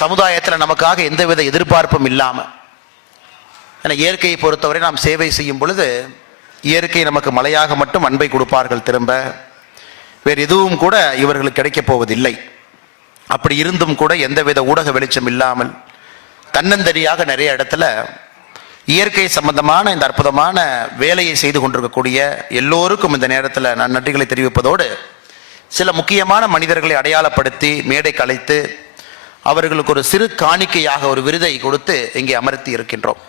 சமுதாயத்தில் நமக்காக எந்தவித எதிர்பார்ப்பும் இல்லாமல், ஏன்னா இயற்கையை பொறுத்தவரை நாம் சேவை செய்யும் பொழுது இயற்கை நமக்கு மழையாக மட்டும் அன்பை கொடுப்பார்கள், திரும்ப வேறு எதுவும் கூட இவர்களுக்கு கிடைக்கப் போவதில்லை. அப்படி இருந்தும் கூட எந்தவித ஊடக வெளிச்சம் இல்லாமல் தன்னந்தனியாக நிறைய இடத்துல இயற்கை சம்பந்தமான இந்த அற்புதமான வேலையை செய்து கொண்டிருக்கக்கூடிய எல்லோருக்கும் இந்த நேரத்தில் நான் நன்றிகளை தெரிவிப்பதோடு, சில முக்கியமான மனிதர்களை அடையாளப்படுத்தி மேடைக்கு அழைத்து அவர்களுக்கு ஒரு சிறு காணிக்கையாக ஒரு விருதை கொடுத்து இங்கே அமர்த்தி இருக்கின்றோம்.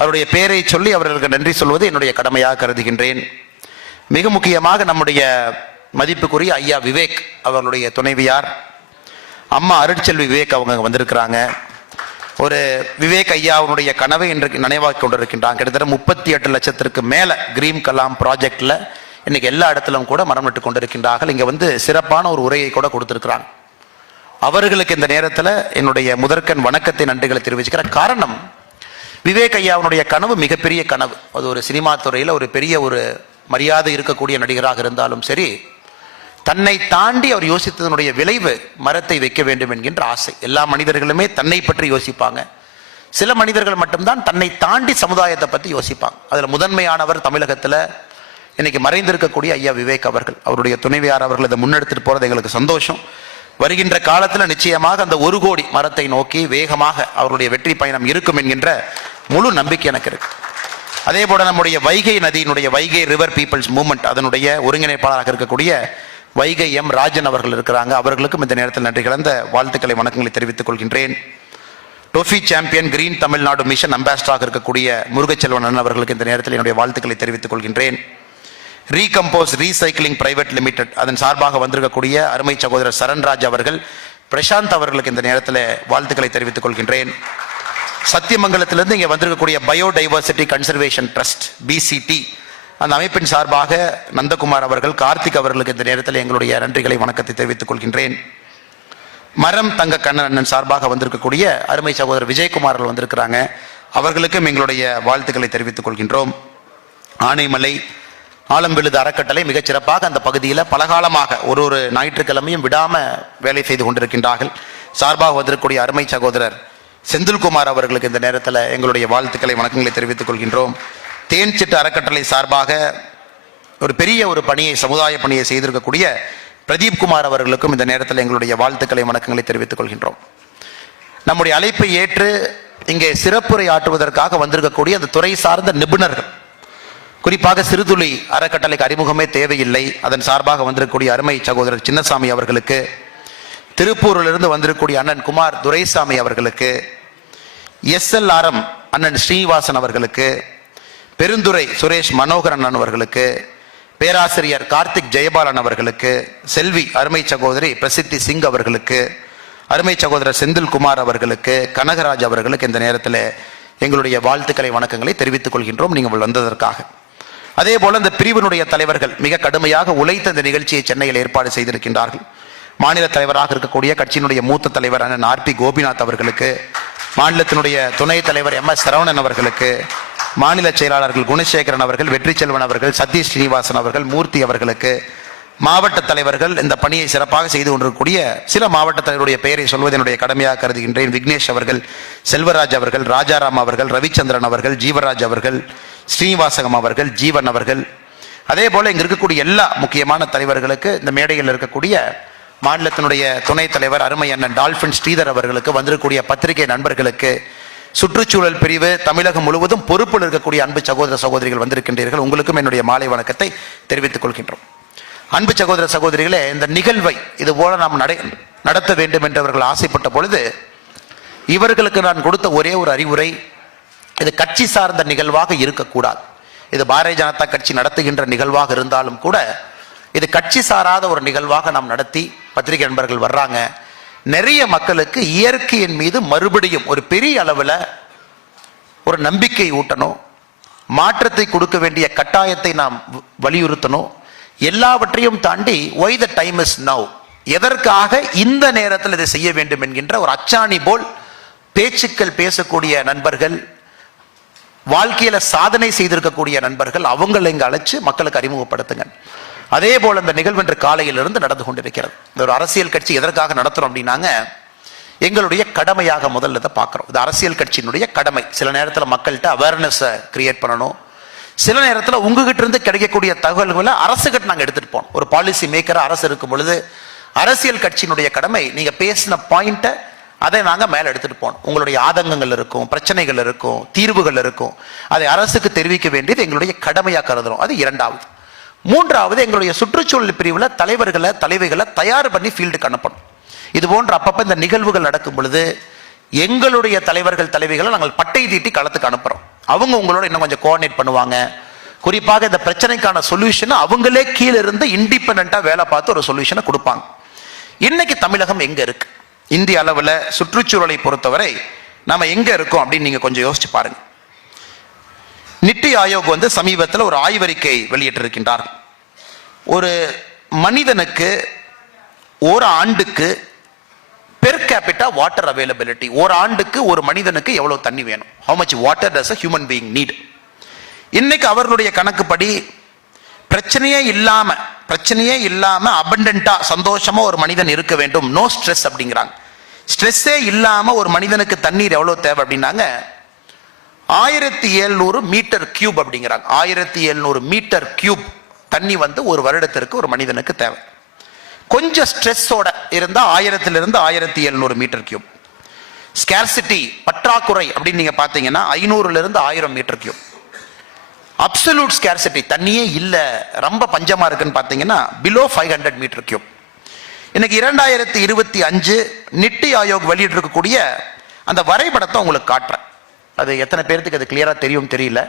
அவருடைய பெயரை சொல்லி அவர்களுக்கு நன்றி சொல்வது என்னுடைய கடமையாக கருதுகின்றேன். மிக முக்கியமாக நம்முடைய மதிப்புக்குரிய ஐயா விவேக் அவர்களுடைய துணைவியார் அம்மா அருட்செல்வி விவேக் அவங்க வந்திருக்கிறாங்க. ஒரு விவேக் ஐயாவுடைய கனவை இன்றைக்கு நினைவாக்கி கொண்டிருக்கின்றாங்க. கிட்டத்தட்ட 38 லட்சத்திற்கு மேலே கிரீம் கலாம் ப்ராஜெக்டில் இன்னைக்கு எல்லா இடத்திலும் கூட மரம் நட்டு கொண்டிருக்கின்றார்கள். இங்கே வந்து சிறப்பான ஒரு உரையை கூட கொடுத்திருக்கிறாங்க. அவர்களுக்கு இந்த நேரத்தில் என்னுடைய முதற்கண் வணக்கத்தை நன்றிகளை தெரிவிச்சுக்கிற காரணம், விவேக் ஐயாவுடைய கனவு மிகப்பெரிய கனவு. அது ஒரு சினிமா துறையில் ஒரு பெரிய ஒரு மரியாதை இருக்கக்கூடிய நடிகராக இருந்தாலும் சரி, தன்னை தாண்டி அவர் யோசித்ததனுடைய விளைவு மரத்தை வைக்க வேண்டும் என்கின்ற ஆசை. எல்லா மனிதர்களுமே தன்னை பற்றி யோசிப்பாங்க. சில மனிதர்கள் மட்டும்தான் தன்னை தாண்டி சமுதாயத்தை பற்றி யோசிப்பாங்க. அதில் முதன்மையானவர் தமிழகத்தில் இன்னைக்கு மறைந்திருக்கக்கூடிய ஐயா விவேக் அவர்கள். அவருடைய துணைவியார் அவர்கள் இதை முன்னெடுத்துட்டு போகிறது எங்களுக்கு சந்தோஷம். வருகின்ற காலத்தில் நிச்சயமாக அந்த 1 கோடி மரத்தை நோக்கி வேகமாக அவருடைய வெற்றி பயணம் இருக்கும் என்கின்ற முழு நம்பிக்கை எனக்கு இருக்கு. அதே போல நம்முடைய வைகை நதியினுடைய வைகை ரிவர் பீப்புள்ஸ் மூவ்மெண்ட் அதனுடைய ஒருங்கிணைப்பாளராக இருக்கக்கூடிய வைகை எம் ராஜன் அவர்கள் இருக்கிறாங்க. அவர்களுக்கும் இந்த நேரத்தில் நன்றி கலந்த வாழ்த்துக்களை வணக்கங்களை தெரிவித்துக் கொள்கின்றேன். Toffee champion green Tamil Nadu mission அம்பாசிடராக இருக்கக்கூடிய முருகச்செல்வன் அவர்களுக்கு இந்த நேரத்தில் என்னுடைய வாழ்த்துக்களை தெரிவித்துக் கொள்கின்றேன். ரீகம்போஸ் ரீசைக்கிளிங் பிரைவேட் லிமிடெட் அதன் சார்பாக வந்திருக்கக்கூடிய அருமை சகோதரர் சரண்ராஜ் அவர்கள், பிரசாந்த் அவர்களுக்கு இந்த நேரத்தில் வாழ்த்துக்களை தெரிவித்துக் கொள்கின்றேன். சத்தியமங்கலத்திலிருந்து இங்கே வந்திருக்கக்கூடிய பயோடைவர்சிட்டி கன்சர்வேஷன் ட்ரஸ்ட் பிசிடி அந்த அமைப்பின் சார்பாக நந்தகுமார் அவர்கள், கார்த்திக் அவர்களுக்கு இந்த நேரத்தில் எங்களுடைய நன்றிகளை வணக்கத்தை தெரிவித்துக் கொள்கின்றேன். மரம் தங்க கண்ணன் சார்பாக வந்திருக்கக்கூடிய அருமை சகோதரர் விஜயகுமார் அவர்கள் வந்திருக்கிறாங்க. அவர்களுக்கும் எங்களுடைய வாழ்த்துக்களை தெரிவித்துக் கொள்கின்றோம். ஆனைமலை ஆலம்பிழுது அறக்கட்டளை மிகச்சிறப்பாக அந்த பகுதியில் பலகாலமாக ஒரு ஞாயிற்றுக்கிழமையும் விடாம வேலை செய்து கொண்டிருக்கின்றார்கள். சார்பாக வந்திருக்கக்கூடிய அருமை சகோதரர் செந்தில்குமார் அவர்களுக்கு இந்த நேரத்தில் எங்களுடைய வாழ்த்துக்களை வணக்கங்களை தெரிவித்துக் கொள்கின்றோம். தேன் சிட்டு அறக்கட்டளை சார்பாக ஒரு பெரிய ஒரு பணியை சமுதாய பணியை செய்திருக்கக்கூடிய பிரதீப் குமார் அவர்களுக்கும் இந்த நேரத்தில் எங்களுடைய வாழ்த்துக்களை வணக்கங்களை தெரிவித்துக் கொள்கின்றோம். நம்முடைய அழைப்பை ஏற்று இங்கே சிறப்புரை ஆற்றுவதற்காக வந்திருக்கக்கூடிய அந்த துறை சார்ந்த நிபுணர்கள், குறிப்பாக சிறுதுளி அறக்கட்டளைக்கு அறிமுகமே தேவையில்லை அதன் சார்பாக வந்திருக்கக்கூடிய அருமை சகோதரர் சின்னசாமி அவர்களுக்கு, திருப்பூரிலிருந்து வந்திருக்கக்கூடிய அண்ணன் குமார் துரைசாமி அவர்களுக்கு, SLRM அண்ணன் ஸ்ரீனிவாசன் அவர்களுக்கு, பெருந்துறை சுரேஷ் மனோகரன் அவர்களுக்கு, பேராசிரியர் கார்த்திக் ஜெயபாலன் அவர்களுக்கு, செல்வி அருமை சகோதரி பிரசித்தி சிங் அவர்களுக்கு, அருமை சகோதரர் செந்தில்குமார் அவர்களுக்கு, கனகராஜ் அவர்களுக்கு இந்த நேரத்தில் எங்களுடைய வாழ்த்துக்களை வணக்கங்களை தெரிவித்துக் கொள்கின்றோம் நீங்கள் வந்ததற்காக. அதே போல இந்த பிரிவினுடைய தலைவர்கள் மிக கடுமையாக உழைத்த இந்த நிகழ்ச்சியை சென்னையில் ஏற்பாடு செய்திருக்கின்றார்கள். மாநில தலைவராக இருக்கக்கூடிய கட்சியினுடைய மூத்த தலைவர் அண்ணன் RP கோபிநாத் அவர்களுக்கு, மாநிலத்தினுடைய துணைத் தலைவர் MS சரவணன் அவர்களுக்கு, மாநில செயலாளர்கள் குணசேகரன் அவர்கள், வெற்றி செல்வன் அவர்கள், சதீஷ் ஸ்ரீனிவாசன் அவர்கள், மூர்த்தி அவர்களுக்கு, மாவட்ட தலைவர்கள் இந்த பணியை சிறப்பாக செய்து கொண்டிருக்கக்கூடிய சில மாவட்ட தலைவருடைய பெயரை சொல்வது என்னுடைய கடமையாக கருதுகின்றேன். விக்னேஷ் அவர்கள், செல்வராஜ் அவர்கள், ராஜாராம் அவர்கள், ரவிச்சந்திரன் அவர்கள், ஜீவராஜ் அவர்கள், ஸ்ரீனிவாசகம் அவர்கள், ஜீவன் அவர்கள், அதே போல இங்க இருக்கக்கூடிய எல்லா முக்கியமான தலைவர்களுக்கு, இந்த மேடையில் இருக்கக்கூடிய மாநிலத்தினுடைய துணைத் தலைவர் அருமை அண்ணன் டால்பின் ஸ்ரீதர் அவர்களுக்கு, வந்திருக்கக்கூடிய பத்திரிகை நண்பர்களுக்கு, சுற்றுச்சூழல் பிரிவு தமிழகம் முழுவதும் பொறுப்பில் இருக்கக்கூடிய அன்பு சகோதர சகோதரிகள் வந்திருக்கின்றீர்கள். உங்களுக்கும் என்னுடைய மாலை வணக்கத்தை தெரிவித்துக் கொள்கின்றோம். அன்பு சகோதர சகோதரிகளே, இந்த நிகழ்வை இது போல நாம் நடத்த வேண்டும் என்று அவர்கள் ஆசைப்பட்ட பொழுது இவர்களுக்கு நான் கொடுத்த ஒரே ஒரு அறிவுரை, இது கட்சி சார்ந்த நிகழ்வாக இருக்கக்கூடாது. இது பாரதிய ஜனதா கட்சி நடத்துகின்ற நிகழ்வாக இருந்தாலும் கூட இது கட்சி சாராத ஒரு நிகழ்வாக நாம் நடத்தி, பத்திரிகை நண்பர்கள் வர்றாங்க, நிறைய மக்களுக்கு இயற்கையின் மீது மறுபடியும் ஒரு பெரிய அளவில் ஒரு நம்பிக்கை ஊட்டணும், மாற்றத்தை கொடுக்க வேண்டிய கட்டாயத்தை நாம் வலியுறுத்தணும். எல்லாவற்றையும் தாண்டி why the time is now, எதற்காக இந்த நேரத்தில் இதை செய்ய வேண்டும் என்கின்ற ஒரு அச்சாணி போல் பேச்சுக்கள் பேசக்கூடிய நண்பர்கள், வாழ்க்கையில சாதனை செய்திருக்கக்கூடிய நண்பர்கள், அவங்களை இங்கு அழைச்சு மக்களுக்கு அறிமுகப்படுத்துங்க. அதே போல இந்த நிகழ்வு இன்று காலையிலிருந்து நடந்து கொண்டிருக்கிறது. இந்த ஒரு அரசியல் கட்சி எதற்காக நடத்துறோம் அப்படின்னாங்க, எங்களுடைய கடமையாக முதல்ல இதை பார்க்குறோம். இது அரசியல் கட்சியினுடைய கடமை. சில நேரத்தில் மக்கள்கிட்ட அவேர்னஸை கிரியேட் பண்ணணும். சில நேரத்தில் உங்ககிட்ட இருந்து கிடைக்கக்கூடிய தகவல்களை அரசுகிட்ட நாங்கள் எடுத்துகிட்டு போகணும். ஒரு பாலிசி மேக்கராக அரசு இருக்கும் பொழுது அரசியல் கட்சியினுடைய கடமை நீங்கள் பேசின பாயிண்ட்டை அதை நாங்கள் மேலே எடுத்துகிட்டு போகணும். உங்களுடைய ஆதங்கங்கள் இருக்கும், பிரச்சனைகள் இருக்கும், தீர்வுகள் இருக்கும். அதை அரசுக்கு தெரிவிக்க வேண்டியது எங்களுடைய கடமையாக கருதுகிறோம். அது இரண்டாவது. மூன்றாவது, எங்களுடைய சுற்றுச்சூழல் பிரிவில் தலைவைகளை தயார் பண்ணி ஃபீல்டுக்கு அனுப்பணும். இது போன்ற அப்பப்போ இந்த நிகழ்வுகள் நடக்கும் பொழுது எங்களுடைய தலைவைகளை நாங்கள் பட்டை தீட்டி களத்துக்கு அனுப்புகிறோம். அவங்க உங்களோட இன்னும் கொஞ்சம் கோஆர்டினேட் பண்ணுவாங்க. குறிப்பாக இந்த பிரச்சனைக்கான சொல்யூஷனை அவங்களே கீழே இருந்து இண்டிபெண்டாக வேலை பார்த்து ஒரு சொல்யூஷனை கொடுப்பாங்க. இன்னைக்கு தமிழகம் எங்க இருக்கு? இந்திய அளவில் சுற்றுச்சூழலை பொறுத்தவரை நாம எங்க இருக்கோம் அப்படின்னு நீங்க கொஞ்சம் யோசிச்சு பாருங்க. நித்தி ஆயோக் சமீபத்தில் ஒரு ஆய்வறிக்கை வெளியிட்டிருக்கின்றார். ஒரு மனிதனுக்கு ஒரு ஆண்டுக்கு பெர் கேபிட்டா வாட்டர் அவைலபிலிட்டி, ஒரு ஆண்டுக்கு ஒரு மனிதனுக்கு எவ்வளவு தண்ணி வேணும், how much water does a human being need. இன்னைக்கு அவர்களுடைய கணக்குப்படி பிரச்சனையே இல்லாம அபண்டன்டா சந்தோஷமா ஒரு மனிதன் இருக்க வேண்டும், நோ ஸ்ட்ரெஸ் அப்படிங்கிறாங்க. ஸ்ட்ரெஸ்ஸே இல்லாம ஒரு மனிதனுக்கு தண்ணீர் எவ்வளவு தேவை அப்படின்னாங்க 1700 மீட்டர் கியூப் அப்படிங்கிறாங்க. 1700 மீட்டர் கியூப் தண்ணி ஒரு வருடத்திற்கு ஒரு மனிதனுக்கு தேவை. கொஞ்சம் ஸ்ட்ரெஸ்ஸோட இருந்தா 1000 1700 மீட்டர் கியூப். ஸ்கேர்சிட்டி பற்றாக்குறை அப்படின்னு நீங்க பாத்தீங்கன்னா 500 1000 மீட்டர் கியூப். அப்சல்யூட் ஸ்கேர்சிட்டி தண்ணியே இல்ல, ரொம்ப பஞ்சமா இருக்குன்னு பாத்தீங்கன்னா பிலோ 500 மீட்டர் கியூப். இன்னைக்கு 2025 நித்தி ஆயோக் வெளியிட்டிருக்கக்கூடிய அந்த வரைபடத்தை உங்களுக்கு காட்டுறேன். அது எத்தனை பேருக்கு அது கிளியரா தெரியும் தெரியல.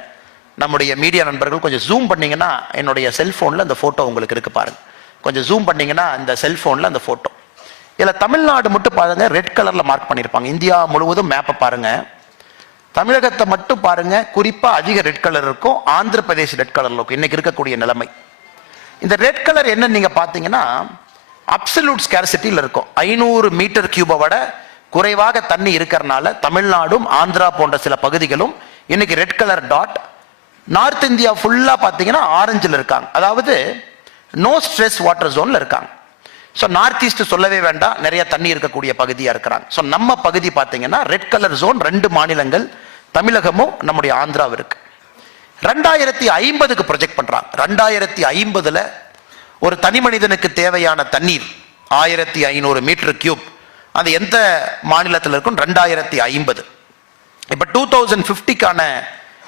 நம்முடைய மீடியா நண்பர்கள் கொஞ்சம் ஜூம் பண்ணீங்கன்னா என்னுடைய செல்போன்ல அந்த போட்டோ உங்களுக்கு இருக்கு பாருங்க. கொஞ்சம் ஜூம் பண்ணீங்கன்னா இந்த செல்போன்ல அந்த போட்டோ. இதுல தமிழ்நாடு மட்டும் பாருங்க, ரெட் கலர்ல மார்க் பண்ணிருப்பாங்க. இந்தியா முழுவதும் மேப்பை பாருங்க, தமிழகத்தை மட்டும் பாருங்க, குறிப்பா அதிக ரெட் கலர் இருக்கும், ஆந்திர பிரதேஷ் ரெட் கலர்ல இருக்கும். இன்னைக்கு இருக்கக்கூடிய நிலைமை இந்த ரெட் கலர் என்ன நீங்க பாத்தீங்கன்னா அப்சல்யூட் ஸ்கேர்சிட்டியில் இருக்கும். 500 மீட்டர் கியூபை விட குறைவாக தண்ணி இருக்கிறதுனால தமிழ்நாடும் ஆந்திரா போன்ற சில பகுதிகளும் இன்னைக்கு red colour dot. North India ஃபுல்லா பாத்தீங்கன்னா ஆரஞ்சில் இருக்காங்க, அதாவது நோ ஸ்ட்ரெஸ் வாட்டர் ஜோன்ல இருக்காங்க. ஸோ நார்த் ஈஸ்ட் சொல்லவே வேண்டாம், நிறைய தண்ணி இருக்கக்கூடிய பகுதியா இருக்கிறாங்க. ஸோ நம்ம பகுதி பார்த்தீங்கன்னா ரெட் கலர் ஜோன், 2 மாநிலங்கள் தமிழகமும் நம்முடைய ஆந்திராவும் இருக்கு. 2050க்கு ப்ரொஜெக்ட் பண்றாங்க. 2050ல ஒரு தனி மனிதனுக்கு தேவையான தண்ணீர் 1500 மீட்டர் கியூப். அது எந்த மாநிலத்தில் இருக்கும்? 2050. இப்போ 2050க்கான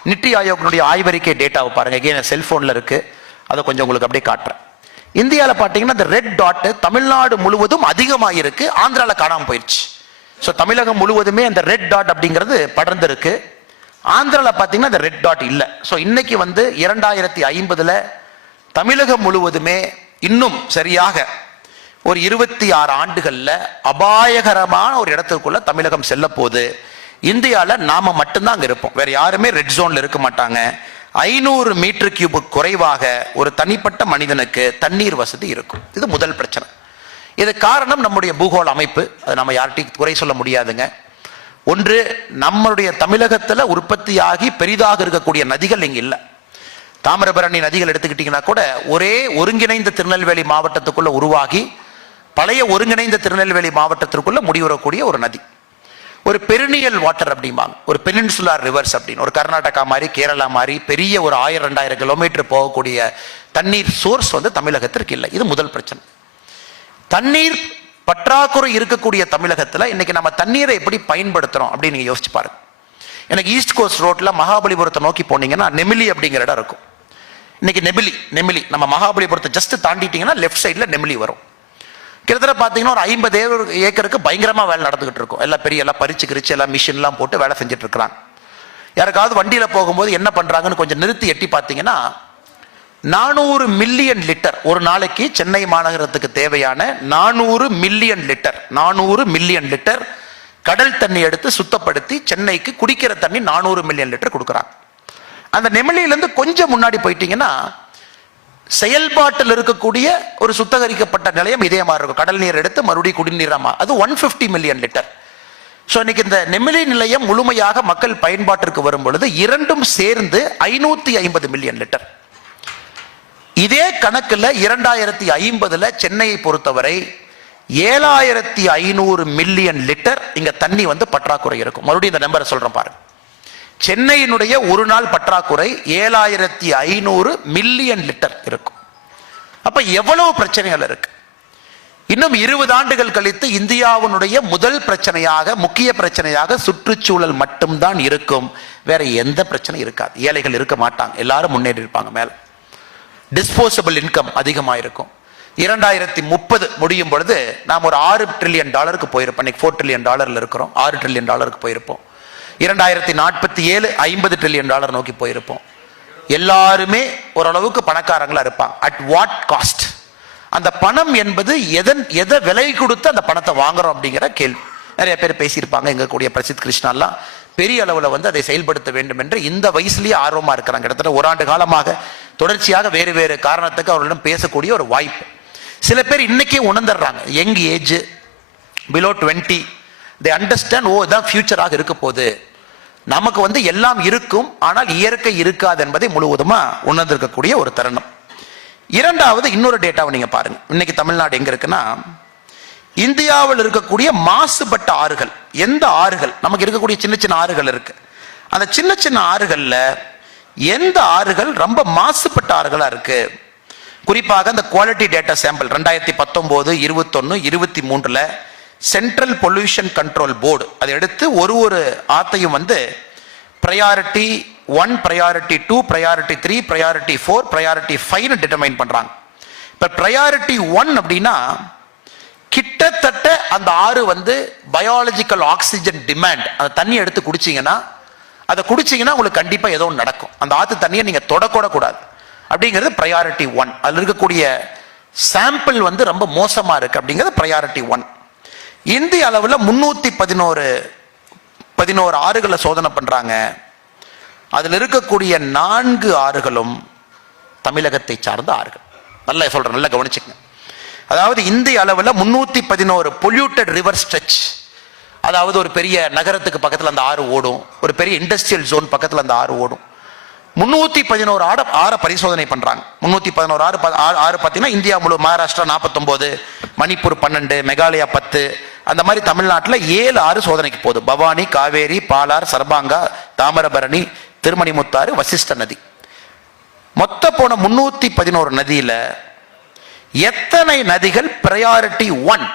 நித்தி ஆயோகனுடைய ஆய்வறிக்கை டேட்டாவை பாருங்க. என் செல்போன்ல இருக்கு, அதை கொஞ்சம் உங்களுக்கு அப்படியே காட்டுறேன். இந்தியாவில் பார்த்தீங்கன்னா இந்த ரெட் டாட் தமிழ்நாடு முழுவதும் அதிகமாக இருக்கு, ஆந்திராவில் காணாமல் போயிடுச்சு. ஸோ தமிழகம் முழுவதுமே அந்த ரெட் டாட் அப்படிங்கிறது படர்ந்து இருக்கு. ஆந்திராவில் பார்த்தீங்கன்னா இந்த ரெட் டாட் இல்லை. ஸோ இன்னைக்கு 2050ல் தமிழகம் முழுவதுமே இன்னும் சரியாக ஒரு 26 ஆண்டுகளில் அபாயகரமான ஒரு இடத்துக்குள்ள தமிழகம் செல்ல போகுது. இந்தியாவில் நாம மட்டும்தான் அங்கே இருப்போம், வேற யாருமே ரெட் ஜோன்ல இருக்க மாட்டாங்க. 500 மீட்டர் கியூபு குறைவாக ஒரு தனிப்பட்ட மனிதனுக்கு தண்ணீர் வசதி இருக்கும். இது முதல் பிரச்சனை. இது காரணம் நம்முடைய பூகோள அமைப்பு. அதை நம்ம யார்கிட்டையும் குறை சொல்ல முடியாதுங்க. ஒன்று, நம்மளுடைய தமிழகத்துல உற்பத்தியாகி பெரிதாக இருக்கக்கூடிய நதிகள் இங்க இல்லை. தாமிரபரணி நதிகள் எடுத்துக்கிட்டீங்கன்னா கூட ஒரே ஒருங்கிணைந்த திருநெல்வேலி மாவட்டத்துக்குள்ள உருவாகி பழைய ஒருங்கிணைந்த திருநெல்வேலி மாவட்டத்திற்குள்ள முடிவுறக்கூடிய ஒரு நதி. ஒரு பெரினியல் வாட்டர் அப்படிம்பாங்க, ஒரு பெனின்சுலார் ரிவர்ஸ் அப்படின்னு, ஒரு கர்நாடகா மாதிரி கேரளா மாதிரி பெரிய ஒரு 1000-2000 கிலோமீட்டர் போகக்கூடிய தண்ணீர் சோர்ஸ் தமிழகத்திற்கு இல்லை. இது முதல் பிரச்சனை. தண்ணீர் பற்றாக்குறை இருக்கக்கூடிய தமிழகத்தில் இன்னைக்கு நம்ம தண்ணீரை எப்படி பயன்படுத்துறோம் அப்படின்னு நீங்க யோசிச்சு பாருங்க. எனக்கு ஈஸ்ட் கோஸ்ட் ரோட்ல மகாபலிபுரத்தை நோக்கி போனீங்கன்னா நெமிலி அப்படிங்கிற இடம் இருக்கும். இன்னைக்கு நெமிலி நம்ம மகாபலிபுரத்தை ஜஸ்ட் தாண்டிட்டீங்கன்னா லெஃப்ட் சைட்ல நெமிலி வரும். கிட்டத்தட்ட பார்த்தீங்கன்னா ஒரு 50 ஏக்கருக்கு பயங்கரமா வேலை நடந்துகிட்டு இருக்கும். எல்லாம் பெரிய எல்லாம் பறிச்சு எல்லாம் மிஷின்லாம் போட்டு வேலை செஞ்சுட்டு இருக்கிறாங்க. யாருக்காவது வண்டியில போகும்போது என்ன பண்றாங்கன்னு கொஞ்சம் நிறுத்தி எட்டி பார்த்தீங்கன்னா 400 மில்லியன் லிட்டர் ஒரு நாளைக்கு சென்னை மாநகரத்துக்கு தேவையான 400 மில்லியன் லிட்டர் கடல் தண்ணி எடுத்து சுத்தப்படுத்தி சென்னைக்கு குடிக்கிற தண்ணி 400 மில்லியன் லிட்டர் கொடுக்குறாங்க. அந்த நெமிலியிலிருந்து கொஞ்சம் முன்னாடி போயிட்டீங்கன்னா செயல்பாட்டில் இருக்கக்கூடிய ஒரு சுத்தகரிக்கப்பட்ட நிலையம் இதே மாதிரி இருக்கும். கடல் நீர் எடுத்து மறுபடியும் குடிநீராமா, அது 150 மில்லியன் லிட்டர். ஸோ இன்னைக்கு இந்த நெமிலி நிலையம் முழுமையாக மக்கள் பயன்பாட்டிற்கு வரும் பொழுது இரண்டும் சேர்ந்து 550 மில்லியன் லிட்டர். இதே கணக்கில் 2050ல் சென்னையை பொறுத்தவரை 7500 மில்லியன் லிட்டர் இங்க தண்ணி வந்து பற்றாக்குறை இருக்கும். மறுபடியும் இந்த நம்பரை சொல்றேன் பாருங்க. சென்னையினுடைய ஒரு நாள் பற்றாக்குறை 7500 மில்லியன் லிட்டர் இருக்கும். அப்ப எவ்வளவு பிரச்சனைகள் இருக்கு. இன்னும் 20 ஆண்டுகள் கழித்து இந்தியாவினுடைய முதல் பிரச்சனையாக, முக்கிய பிரச்சனையாக சுற்றுச்சூழல் மட்டும்தான் இருக்கும். வேற எந்த பிரச்சனை இருக்காது. ஏழைகள் இருக்க மாட்டாங்க, எல்லாரும் முன்னேறி இருப்பாங்க. மேல டிஸ்போசபிள் இன்கம் அதிகமாக இருக்கும். 2030 முடியும் பொழுது நாம் ஒரு $6 ட்ரில்லியன் போயிருப்போம். இன்னைக்கு $4 ட்ரில்லியன் இருக்கிறோம். $6 ட்ரில்லியன் போயிருப்போம். 2047 $50 ட்ரில்லியன் நோக்கி போயிருப்போம். எல்லாருமே ஓரளவுக்கு பணக்காரங்களா இருப்பாங்க. At what cost? அந்த பணம் என்பது எதை விலை கொடுத்து அந்த பணத்தை வாங்குறோம் அப்படிங்கிற கேள்வி நிறைய பேர் பேசியிருப்பாங்க. எங்க கூடிய பிரசித் கிருஷ்ணாலாம் பெரிய அளவில் வந்து அதை செயல்படுத்த வேண்டும் என்று இந்த வயசுலயே ஆர்வமா இருக்கிறாங்க. கிட்டத்தட்ட ஒரு ஆண்டு காலமாக தொடர்ச்சியாக வேறு வேறு காரணத்துக்கு அவர்களிடம் பேசக்கூடிய ஒரு வாய்ப்பு. சில பேர் இன்னைக்கே உணர்ந்துடுறாங்க. Young age, below 20, they understand, oh இதான் ஃபியூச்சராக இருக்க போகுது, நமக்கு வந்து எல்லாம் இருக்கும் ஆனால் இயற்கை இருக்காது என்பதை முழுவதுமா உணர்ந்திருக்கக்கூடிய ஒரு தருணம். இரண்டாவது இன்னொரு டேட்டாவை நீங்க பாருங்க. இன்னைக்கு தமிழ்நாடு எங்க இருக்குன்னா, இந்தியாவில் இருக்கக்கூடிய மாசுபட்ட ஆறுகள், எந்த ஆறுகள் நமக்கு இருக்கக்கூடிய சின்ன சின்ன ஆறுகள் இருக்கு, அந்த சின்ன சின்ன ஆறுகள்ல எந்த ஆறுகள் ரொம்ப மாசுபட்ட ஆறுகளா இருக்கு. குறிப்பாக இந்த quality data sample 2019, 21, 23 central pollution control board அதை எடுத்து ஒரு ஆத்தையும் வந்து priority 1, priority 2, priority 3, priority 4, priority 5 determine பண்றாங்க. இப்ப பிரையாரிட்டி 1 அப்படின்னா கிட்டத்தட்ட அந்த ஆறு வந்து பயாலஜிக்கல் ஆக்சிஜன் டிமாண்ட், அந்த தண்ணி எடுத்து குடிச்சீங்கன்னா உங்களுக்கு கண்டிப்பா ஏதோ நடக்கும். அந்த ஆத்து தண்ணியை நீங்க தொடக்கூட கூடாது அப்படிங்கிறது பிரையாரிட்டி 1. அதுல இருக்கக்கூடிய சாம்பிள் வந்து ரொம்ப மோசமா இருக்கு அப்படிங்கிறது பிரையாரிட்டி 1. இந்திய அளவுல 311 ஆறுகளை சோதனை பண்றாங்க. அதுல இருக்கக்கூடிய 4 ஆறுகளும் தமிழகத்தை சார்ந்த ஆறுகள். நல்லா சொல்றேன், நல்லா கவனிச்சுக்கங்க. அதாவது இந்திய அளவுல 311 பொல்யூட்டட் ரிவர் ஸ்ட்ரெச், அதாவது ஒரு பெரிய நகரத்துக்கு பக்கத்துல அந்த ஆறு ஓடும், ஒரு பெரிய இண்டஸ்ட்ரியல் ஜோன் பக்கத்துல அந்த ஆறு ஓடும். 311 ஆறை பரிசோதனை பண்றாங்க. 311 ஆறு பார்த்தீங்கன்னா இந்தியா முழு, மகாராஷ்டிரா 49, மணிப்பூர் 12, மேகாலயா 10, அந்த மாதிரி தமிழ்நாட்டில் 7 ஆறு சோதனைக்கு போகுது. பவானி, காவேரி, பாலார், சர்பாங்கா, தாமிரபரணி, திருமணிமுத்தாறு, வசிஷ்ட நதி. மொத்த போன 311 நதியில எத்தனை நதிகள் பிரையாரிட்டி 1?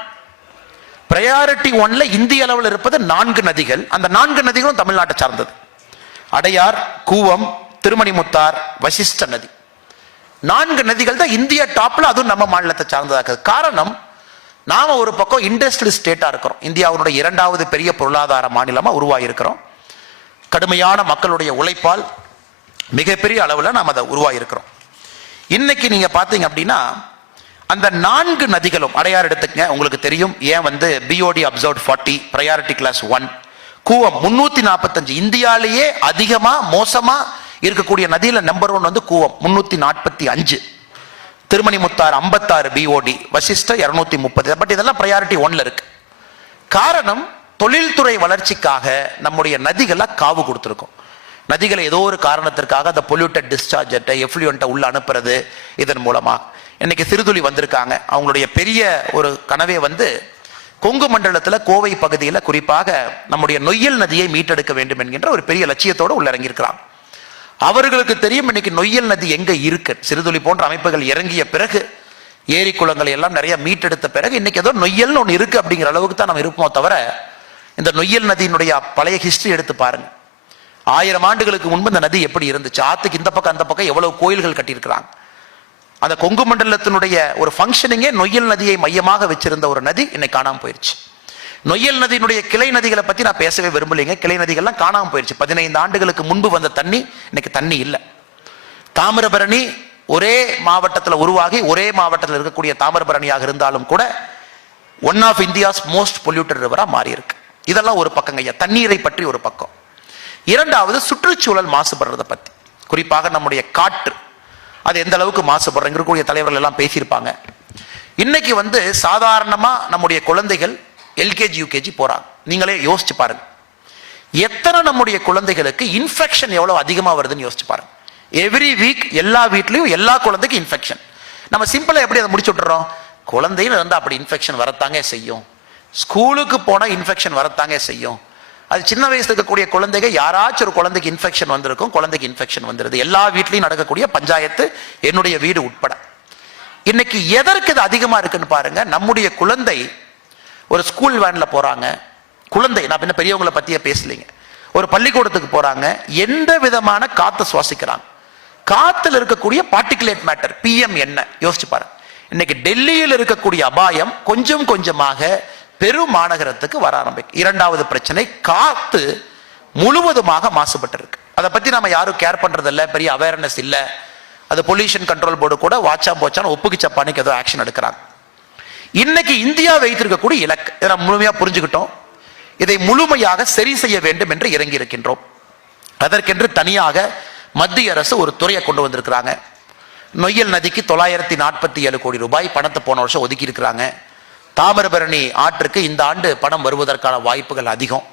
பிரையாரிட்டி 1ல இந்திய அளவில் இருப்பது 4 நதிகள். அந்த 4 நதிகளும் தமிழ்நாட்டை சார்ந்தது. அடையார், கூவம், திருமணிமுத்தார், வசிஷ்ட நதி. 4 நதிகள் தான் இந்திய டாப்ல, அதுவும் நம்ம மாநிலத்தை சார்ந்ததாக. காரணம், நாம ஒரு பக்கம் இண்டஸ்ட்ரியல் ஸ்டேட்டா இருக்கிறோம். இந்தியாவுடைய 2வது பெரிய பொருளாதார மாநிலமா உருவாகி இருக்கிறோம். கடுமையான மக்களுடைய உழைப்பால் மிகப்பெரிய அளவில் நாம் அதை உருவாகி இருக்கிறோம். இன்னைக்கு நீங்க பாத்தீங்க அப்படின்னா அந்த 4 நதிகளும், அடையார் எடுத்துக்கங்க, உங்களுக்கு தெரியும் ஏன் வந்து BOD observed 40, priority class 1. Cooum 345, இந்தியாலேயே அதிகமா மோசமா இருக்கக்கூடிய நதியில நம்பர் 1 வந்து கூவம் 345. திருமணிமுத்தார் 56 பிஓடி, வசிஷ்ட 230. பட் இதெல்லாம் பிரையாரிட்டி 1ல இருக்கு. காரணம், தொழில்துறை வளர்ச்சிக்காக நம்முடைய நதிகளை காவு கொடுத்துருக்கோம். நதிகளை ஏதோ ஒரு காரணத்திற்காக அந்த பொல்யூட்டட் டிஸ்சார்ஜ் எஃப்ளூயன்ட்டை உள்ள அனுப்புறது. இதன் மூலமா இன்னைக்கு சிறுதுளி வந்திருக்காங்க. அவங்களுடைய பெரிய ஒரு கனவே வந்து கொங்கு மண்டலத்துல கோவை பகுதியில் குறிப்பாக நம்முடைய நொய்யல் நதியை மீட்டெடுக்க வேண்டும் என்கின்ற ஒரு பெரிய லட்சியத்தோடு உள்ள இறங்கியிருக்கிறாங்க. அவர்களுக்கு தெரியும் இன்னைக்கு நொய்யல் நதி எங்க இருக்கு. சிறுதுளி போன்ற அமைப்புகள் இறங்கிய பிறகு, ஏரி குளங்களை எல்லாம் நிறைய மீட்டெடுத்த பிறகு இன்னைக்கு ஏதோ நொய்யல்னு ஒன்று இருக்கு அப்படிங்கிற அளவுக்கு தான் நம்ம இருப்போம். தவிர இந்த நொய்யல் நதியினுடைய பழைய ஹிஸ்டரி எடுத்து பாருங்க. 1000 ஆண்டுகளுக்கு முன்பு இந்த நதி எப்படி இருந்துச்சு, ஆத்துக்கு இந்த பக்கம் அந்த பக்கம் எவ்வளவு கோயில்கள் கட்டியிருக்கிறாங்க. அந்த கொங்கு மண்டலத்தினுடைய ஒரு ஃபங்க்ஷனிங்கே நொய்யல் நதியை மையமாக வச்சிருந்த ஒரு நதி இன்னைக்கு காணாம போயிருச்சு. நொய்யல் நதியினுடைய கிளை நதிகளை பத்தி நான் பேசவே விரும்பலைங்க. கிளை நதிகள்லாம் காணாம போயிருச்சு. 15 ஆண்டுகளுக்கு முன்பு வந்த தண்ணி இன்னைக்கு தண்ணி இல்லை. தாமிரபரணி ஒரே மாவட்டத்தில் உருவாகி ஒரே மாவட்டத்தில் இருக்கக்கூடிய தாமிரபரணியாக இருந்தாலும் கூட one of India's most polluted ரிவரா மாறி இருக்கு. இதெல்லாம் ஒரு பக்கங்க ஐயா, தண்ணீரை பற்றி ஒரு பக்கம். இரண்டாவது சுற்றுச்சூழல் மாசுபடுறதை பத்தி, குறிப்பாக நம்முடைய காற்று அது எந்த அளவுக்கு மாசுபடுறோம் இருக்கக்கூடிய தலைவர்கள் எல்லாம் பேசியிருப்பாங்க. இன்னைக்கு வந்து சாதாரணமா நம்முடைய குழந்தைகள் எல்கேஜி யூகேஜி போறாங்க. நீங்களே யோசிச்சு பாருங்க, எத்தனை நம்முடைய குழந்தைகளுக்கு இன்ஃபெக்ஷன் எவ்வளவு அதிகமா வருதுன்னு யோசிச்சு பாருங்க. எவ்ரி வீக் எல்லா வீட்லயும் எல்லா குழந்தைக்கும் இன்ஃபெக்ஷன். நம்ம சிம்பிளா எப்படி அதை முடிச்சு விட்டுறோம், குழந்தைன்னு இருந்தால் அப்படி இன்ஃபெக்ஷன் வரத்தாங்க செய்யும். ஸ்கூலுக்கு போனால் இன்ஃபெக்ஷன் வரத்தாங்க செய்யும். அது சின்ன வயசுல இருக்கக்கூடிய குழந்தைங்க, யாராச்சும் ஒரு குழந்தைக்கு இன்ஃபெக்ஷன் வந்திருக்கும், குழந்தைக்கு இன்ஃபெக்ஷன் வந்துருது. எல்லா வீட்லையும் நடக்கக்கூடிய பஞ்சாயத்து, என்னுடைய வீடு உட்பட. இன்னைக்கு எதற்கு இது அதிகமா இருக்குன்னு பாருங்க. நம்முடைய குழந்தை ஒரு ஸ்கூல் வேன்ல போறாங்க, குழந்தை, நான் பின்ன பெரியவங்களை பத்தியே பேசலைங்க, ஒரு பள்ளிக்கூடத்துக்கு போறாங்க, எந்த விதமான காத்தை சுவாசிக்கிறாங்க, காத்துல இருக்கக்கூடிய பார்ட்டிகுலேட் மேட்டர் PM என்ன யோசிச்சு பாருங்க. இன்னைக்கு டெல்லியில் இருக்கக்கூடிய அபாயம் கொஞ்சம் கொஞ்சமாக பெரும் மாநகரத்துக்கு வர ஆரம்பிக்கும். இரண்டாவது பிரச்சனை, காத்து முழுவதுமாக மாசுபட்டிருக்கு. அதை பத்தி நம்ம யாரும் கேர் பண்றது இல்லை, பெரிய அவேர்னஸ் இல்லை. அது பொல்யூஷன் கண்ட்ரோல் போர்டு கூட வாட்சா போச்சான்னு ஒப்புக்கு சப்பானிக்கு ஏதோ ஆக்ஷன் எடுக்கிறாங்க. இன்னைக்கு இந்தியா வைத்திருக்கக்கூடிய இலக்கு இதை நம்ம முழுமையா புரிஞ்சுக்கிட்டோம். இதை முழுமையாக சரி செய்ய வேண்டும் என்று இறங்கி இருக்கின்றோம். அதற்கென்று தனியாக மத்திய அரசு ஒரு துறையை கொண்டு வந்திருக்கிறாங்க. நொய்யல் நதிக்கு 947 கோடி ரூபாய் பணத்தை போன வருஷம் ஒதுக்கி இருக்கிறாங்க. தாமிரபரணி ஆற்றுக்கு இந்த ஆண்டு பணம் வருவதற்கான வாய்ப்புகள் அதிகம்.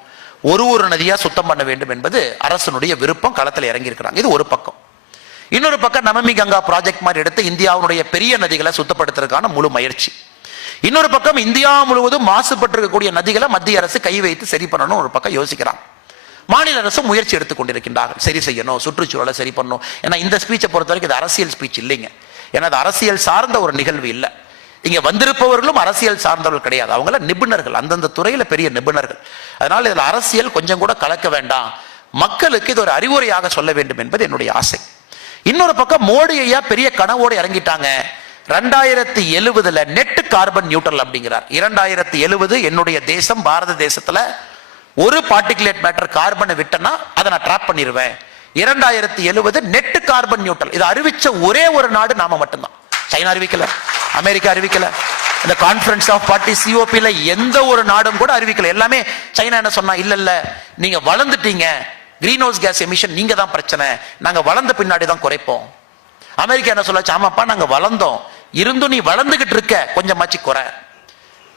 ஒரு நதியா சுத்தம் பண்ண வேண்டும் என்பது அரசனுடைய விருப்பம். களத்தில் இறங்கி இருக்கிறாங்க. இது ஒரு பக்கம். இன்னொரு பக்கம் நமாமி கங்கா ப்ராஜெக்ட் மாதிரி எடுத்து இந்தியாவுடைய பெரிய நதிகளை சுத்தப்படுத்துறதுக்கான முழு முயற்சி. இன்னொரு பக்கம் இந்தியா முழுவதும் மாசுபட்டிருக்கக்கூடிய நதிகளை மத்திய அரசு கை வைத்து சரி பண்ணணும் ஒரு பக்கம் யோசிக்கிறாங்க. மாநில அரசு முயற்சி எடுத்துக் கொண்டிருக்கின்றார்கள், சரி செய்யணும், சுற்றுச்சூழலை சரி பண்ணணும். ஏன்னா இந்த ஸ்பீச்சை பொறுத்த வரைக்கும் இது அரசியல் ஸ்பீச் இல்லைங்க. ஏன்னா அது அரசியல் சார்ந்த ஒரு நிகழ்வு இல்லை. இங்க வந்திருப்பவர்களும் அரசியல் சார்ந்தவர்கள் கிடையாது, அவங்கள நிபுணர்கள், அந்தந்த துறையில பெரிய நிபுணர்கள். அதனால இதுல அரசியல் கொஞ்சம் கூட கலக்க வேண்டாம், மக்களுக்கு இது ஒரு அறிவுரையாக சொல்ல வேண்டும் என்பது என்னுடைய ஆசை. இன்னொரு பக்கம் மோடி ஐயா பெரிய கனவோடு இறங்கிட்டாங்க. 2070 நெட் கார்பன் நியூட்ரல் அப்படிங்கிறார். 2070 என்னுடைய தேசம், பாரத தேசத்துல ஒரு பார்ட்டிகுலேட் மேட்டர் கார்பனை விட்டனா அதை நான் டிராப் பண்ணிடுவேன். 2070 நெட் கார்பன் நியூட்ரல். இது அறிவிச்ச ஒரே ஒரு நாடு நாம மட்டும்தான். சைனா அறிவிக்கல, அமெரிக்கா அறிவிக்கல, இந்த கான்ஃபரன்ஸ் ஆஃப் பார்ட்டி COPல எந்த ஒரு நாடும் கூட அறிவிக்கல. எல்லாமே சைனா என்ன சொன்னா, இல்ல இல்ல நீங்க வளர்ந்துட்டீங்க, கிரீன் ஹவுஸ் கேஸ் எமிஷன் நீங்க தான் பிரச்சனை, நாங்க வளர்ந்த பின்னாடி தான் குறைப்போம். அமெரிக்கா என்ன சொல்லாச்சு, ஆமாப்பா நாங்க வளர்ந்தோம், இருந்தும் நீ வளர்ந்துகிட்டு இருக்க, கொஞ்சமாச்சு குறை.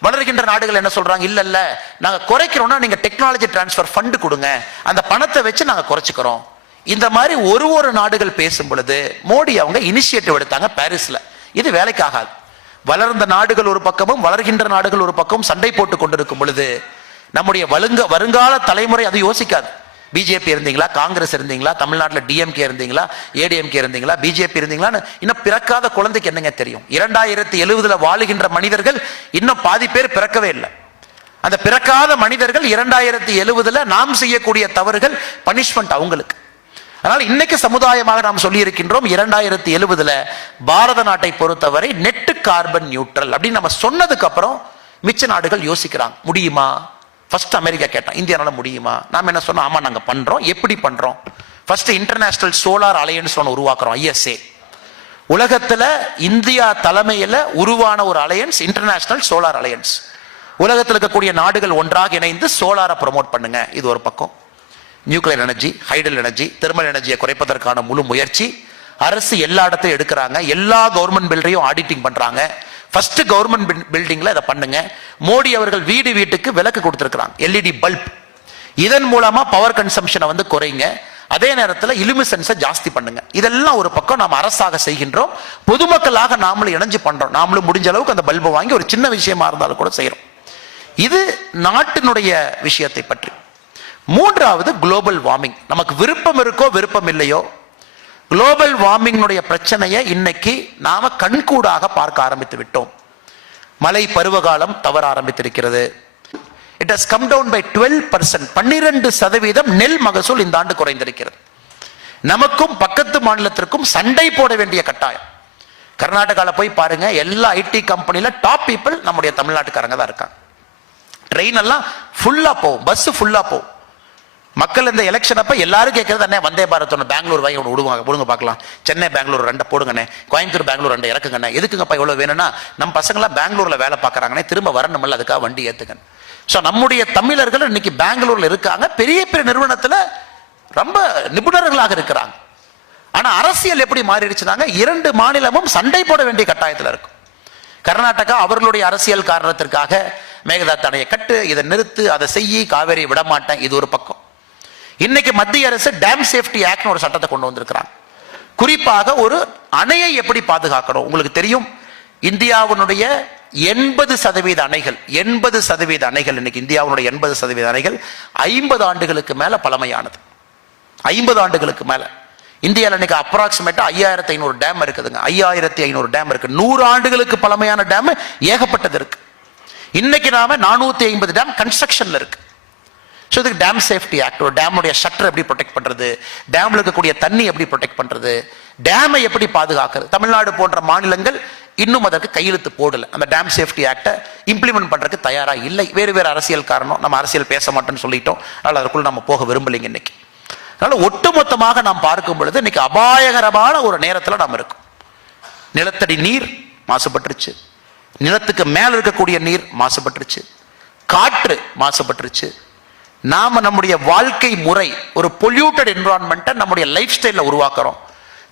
வளர்கின்ற நாடுகள் என்ன சொல்றாங்க, இல்ல இல்ல நாங்க குறைக்கிறோம்னா நீங்க டெக்னாலஜி டிரான்ஸ்பர் ஃபண்ட் கொடுங்க, அந்த பணத்தை வச்சு நாங்க குறைச்சிக்கிறோம். இந்த மாதிரி ஒரு நாடுகள் பேசும் பொழுது மோடி அவங்க இனிஷியேட்டிவ் எடுத்தாங்க பாரிஸ்ல. இது வேலைக்காகாது. வளர்ந்த நாடுகள் ஒரு பக்கமும் வளர்கின்ற நாடுகள் ஒரு பக்கமும் சண்டை போட்டுக் கொண்டிருக்கும் பொழுது நம்முடைய வருங்கால தலைமுறை அது யோசிக்காது. பிஜேபி இருந்தீங்களா, காங்கிரஸ் இருந்தீங்களா, தமிழ்நாட்டில் DMK இருந்தீங்களா, ADMK இருந்தீங்களா, பிஜேபி இருந்தீங்களான்னு இன்னும் பிறக்காத குழந்தைக்கு என்னங்க தெரியும்? 2070 வாழுகின்ற மனிதர்கள் இன்னும் பாதி பேர் பிறக்கவே இல்லை. அந்த பிறக்காத மனிதர்கள் 2070 நாம் செய்யக்கூடிய தவறுகள் பனிஷ்மெண்ட் அவங்களுக்கு. அதனால இன்னைக்கு சமுதாயமாக நாம் சொல்லி இருக்கின்றோம், 2070 பாரத நாட்டை பொறுத்தவரை நெட் கார்பன் நியூட்ரல் அப்படின்னு நம்ம சொன்னதுக்கு அப்புறம் மிச்ச நாடுகள் யோசிக்கிறாங்க, முடியுமா? ஃபர்ஸ்ட் அமெரிக்கா கேட்டான், இந்தியானால முடியுமா? நாம என்ன சொன்னோம், ஆமா நாங்க பண்றோம். எப்படி பண்றோம்? ஃபர்ஸ்ட் இன்டர்நேஷனல் சோலார் அலையன்ஸ் ஒன்று உருவாக்குறோம், ISA. உலகத்துல இந்தியா தலைமையில உருவான ஒரு அலையன்ஸ், இன்டர்நேஷனல் சோலார் அலையன்ஸ். உலகத்தில் இருக்கக்கூடிய நாடுகள் ஒன்றாக இணைந்து சோலாரை ப்ரமோட் பண்ணுங்க. இது ஒரு பக்கம். நியூக்ளியர் எனர்ஜி, ஹைட்ரல் எனர்ஜி, தெர்மல் எனர்ஜியை குறைப்பதற்கான முழு முயற்சி அரசு எல்லா இடத்தையும் எடுக்கிறாங்க. எல்லா கவர்மெண்ட் பில்டையும் ஆடிட்டிங் பண்றாங்க. ஃபர்ஸ்ட் கவர்மெண்ட் பில்டிங்ல இதை பண்ணுங்க. மோடி அவர்கள் வீட்டுக்கு விளக்கு கொடுத்திருக்கிறாங்க, LED பல்ப். இதன் மூலமா பவர் கன்சம்ஷனை வந்து குறைங்க, அதே நேரத்தில் இலுமிசன்ஸை ஜாஸ்தி பண்ணுங்க. இதெல்லாம் ஒரு பக்கம் நாம் அரசாக செய்கின்றோம். பொதுமக்களாக நாமளும் இணைஞ்சு பண்றோம். நாமளும் முடிஞ்ச அளவுக்கு அந்த பல்பை வாங்கி ஒரு சின்ன விஷயமா இருந்தாலும் கூட செய்யறோம். இது நாட்டினுடைய விஷயத்தை பற்றி. மூன்றாவது குளோபல் வார்மிங். நமக்கு விருப்பம் இருக்கோ விருப்பம் இல்லையோ, குளோபல் வார்மிங் பிரச்சனையை இன்னைக்கு நாம கண்கூடாக பார்க்க ஆரம்பித்து விட்டோம். மழை பருவகாலம் தவற ஆரம்பித்திருக்கிறது. It has come down by 12%. 12% நெல் மகசூல் இந்த ஆண்டு குறைந்திருக்கிறது. நமக்கும் பக்கத்து மாநிலத்திற்கும் சண்டை போட வேண்டிய கட்டாயம். கர்நாடகாவில் போய் பாருங்க, எல்லா IT கம்பெனில டாப் பீப்புள் நம்முடைய தமிழ்நாட்டுக்காரங்க தான் இருக்காங்க. ட்ரெயின் எல்லாம் ஃபுல்லா போகும், பஸ் ஃபுல்லா போகும். மக்கள் இந்த எலெக்ஷன் அப்ப எல்லாரும் கேட்கறது என்ன, வந்தே பாரத் ஒன்று பெங்களூர் வாங்கி ஒன்று விடுங்க பார்க்கலாம், சென்னை பெங்களூர் 2 போடுங்கண்ணே, கோயம்புத்தூர் பெங்களூர் 2 இறக்குங்கண்ணே. எதுக்குங்கப்பா இவ்வளவு வேணும்னா, நம்ம பசங்களாம் பெங்களூர்ல வேலை பார்க்கறாங்கன்னே, திரும்ப வரணும்ல, அதுக்காக வண்டி ஏத்துக்கணும். ஸோ நம்முடைய தமிழர்கள் இன்னைக்கு பெங்களூர்ல இருக்காங்க, பெரிய பெரிய நிறுவனத்துல ரொம்ப நிபுணர்களாக இருக்கிறாங்க. ஆனா அரசியல் எப்படி மாறிடுச்சுனாங்க, 2 மாநிலமும் சண்டை போட வேண்டிய கட்டாயத்தில் இருக்கும். கர்நாடகா அவர்களுடைய அரசியல் காரணத்திற்காக மேகதாது அணையை கட்டு, இதை நிறுத்து, அதை செய்யி, காவேரி விட மாட்டேன், இது ஒரு பக்கம். இன்னைக்கு மத்திய அரசு டேம் சேஃப்டி ஆக்ட் ஒரு சட்டத்தை கொண்டு வந்திருக்கிறாங்க. குறிப்பாக ஒரு அணையை எப்படி பாதுகாக்கணும். உங்களுக்கு தெரியும், இந்தியாவுடைய 80% அணைகள் 80% அணைகள் இன்னைக்கு இந்தியாவுடைய 80% அணைகள் 50 ஆண்டுகளுக்கு மேல பழமையானது. 50 ஆண்டுகளுக்கு மேல இந்தியாவில் இன்னைக்கு அப்ராக்சிமேட்டா 5500 டேம் இருக்குதுங்க. 5500 டேம் இருக்கு. 100 ஆண்டுகளுக்கு பழமையான டேம் ஏகப்பட்டது இருக்கு. இன்னைக்கு நாம 450 டேம் கன்ஸ்ட்ரக்ஷன்ல இருக்கு. ஸோ இதுக்கு டேம் சேஃப்டி ஆக்ட், ஒரு டேமுடைய ஷட்டர் எப்படி ப்ரொடெக்ட் பண்றது, டேம்ல இருக்கக்கூடிய தண்ணி எப்படி ப்ரொடெக்ட் பண்றது, டேமை எப்படி பாதுகாக்கிறது. தமிழ்நாடு போன்ற மாநிலங்கள் இன்னும் அதற்கு கையெழுத்து போடல. அந்த டேம் சேஃப்டி ஆக்டை இம்ப்ளிமெண்ட் பண்றதுக்கு தயாரா இல்லை. வேறு வேறு அரசியல் காரணம், நம்ம அரசியல் பேச மாட்டோம்னு சொல்லிட்டோம். அதனால அதற்குள்ள நம்ம போக விரும்பலைங்க இன்னைக்கு. அதனால ஒட்டுமொத்தமாக நாம் பார்க்கும் பொழுது இன்னைக்கு அபாயகரமான ஒரு நேரத்தில் நாம் இருக்கும். நிலத்தடி நீர் மாசுபட்டுருச்சு, நிலத்துக்கு மேல இருக்கக்கூடிய நீர் மாசுபட்டுருச்சு, காற்று மாசுபட்டுருச்சு. நாம நம்முடைய வாழ்க்கை முறை ஒரு பொல்யூட்டட் என்விரான்மெண்ட்டை நம்முடைய லைஃப் ஸ்டைல உருவாக்குறோம்.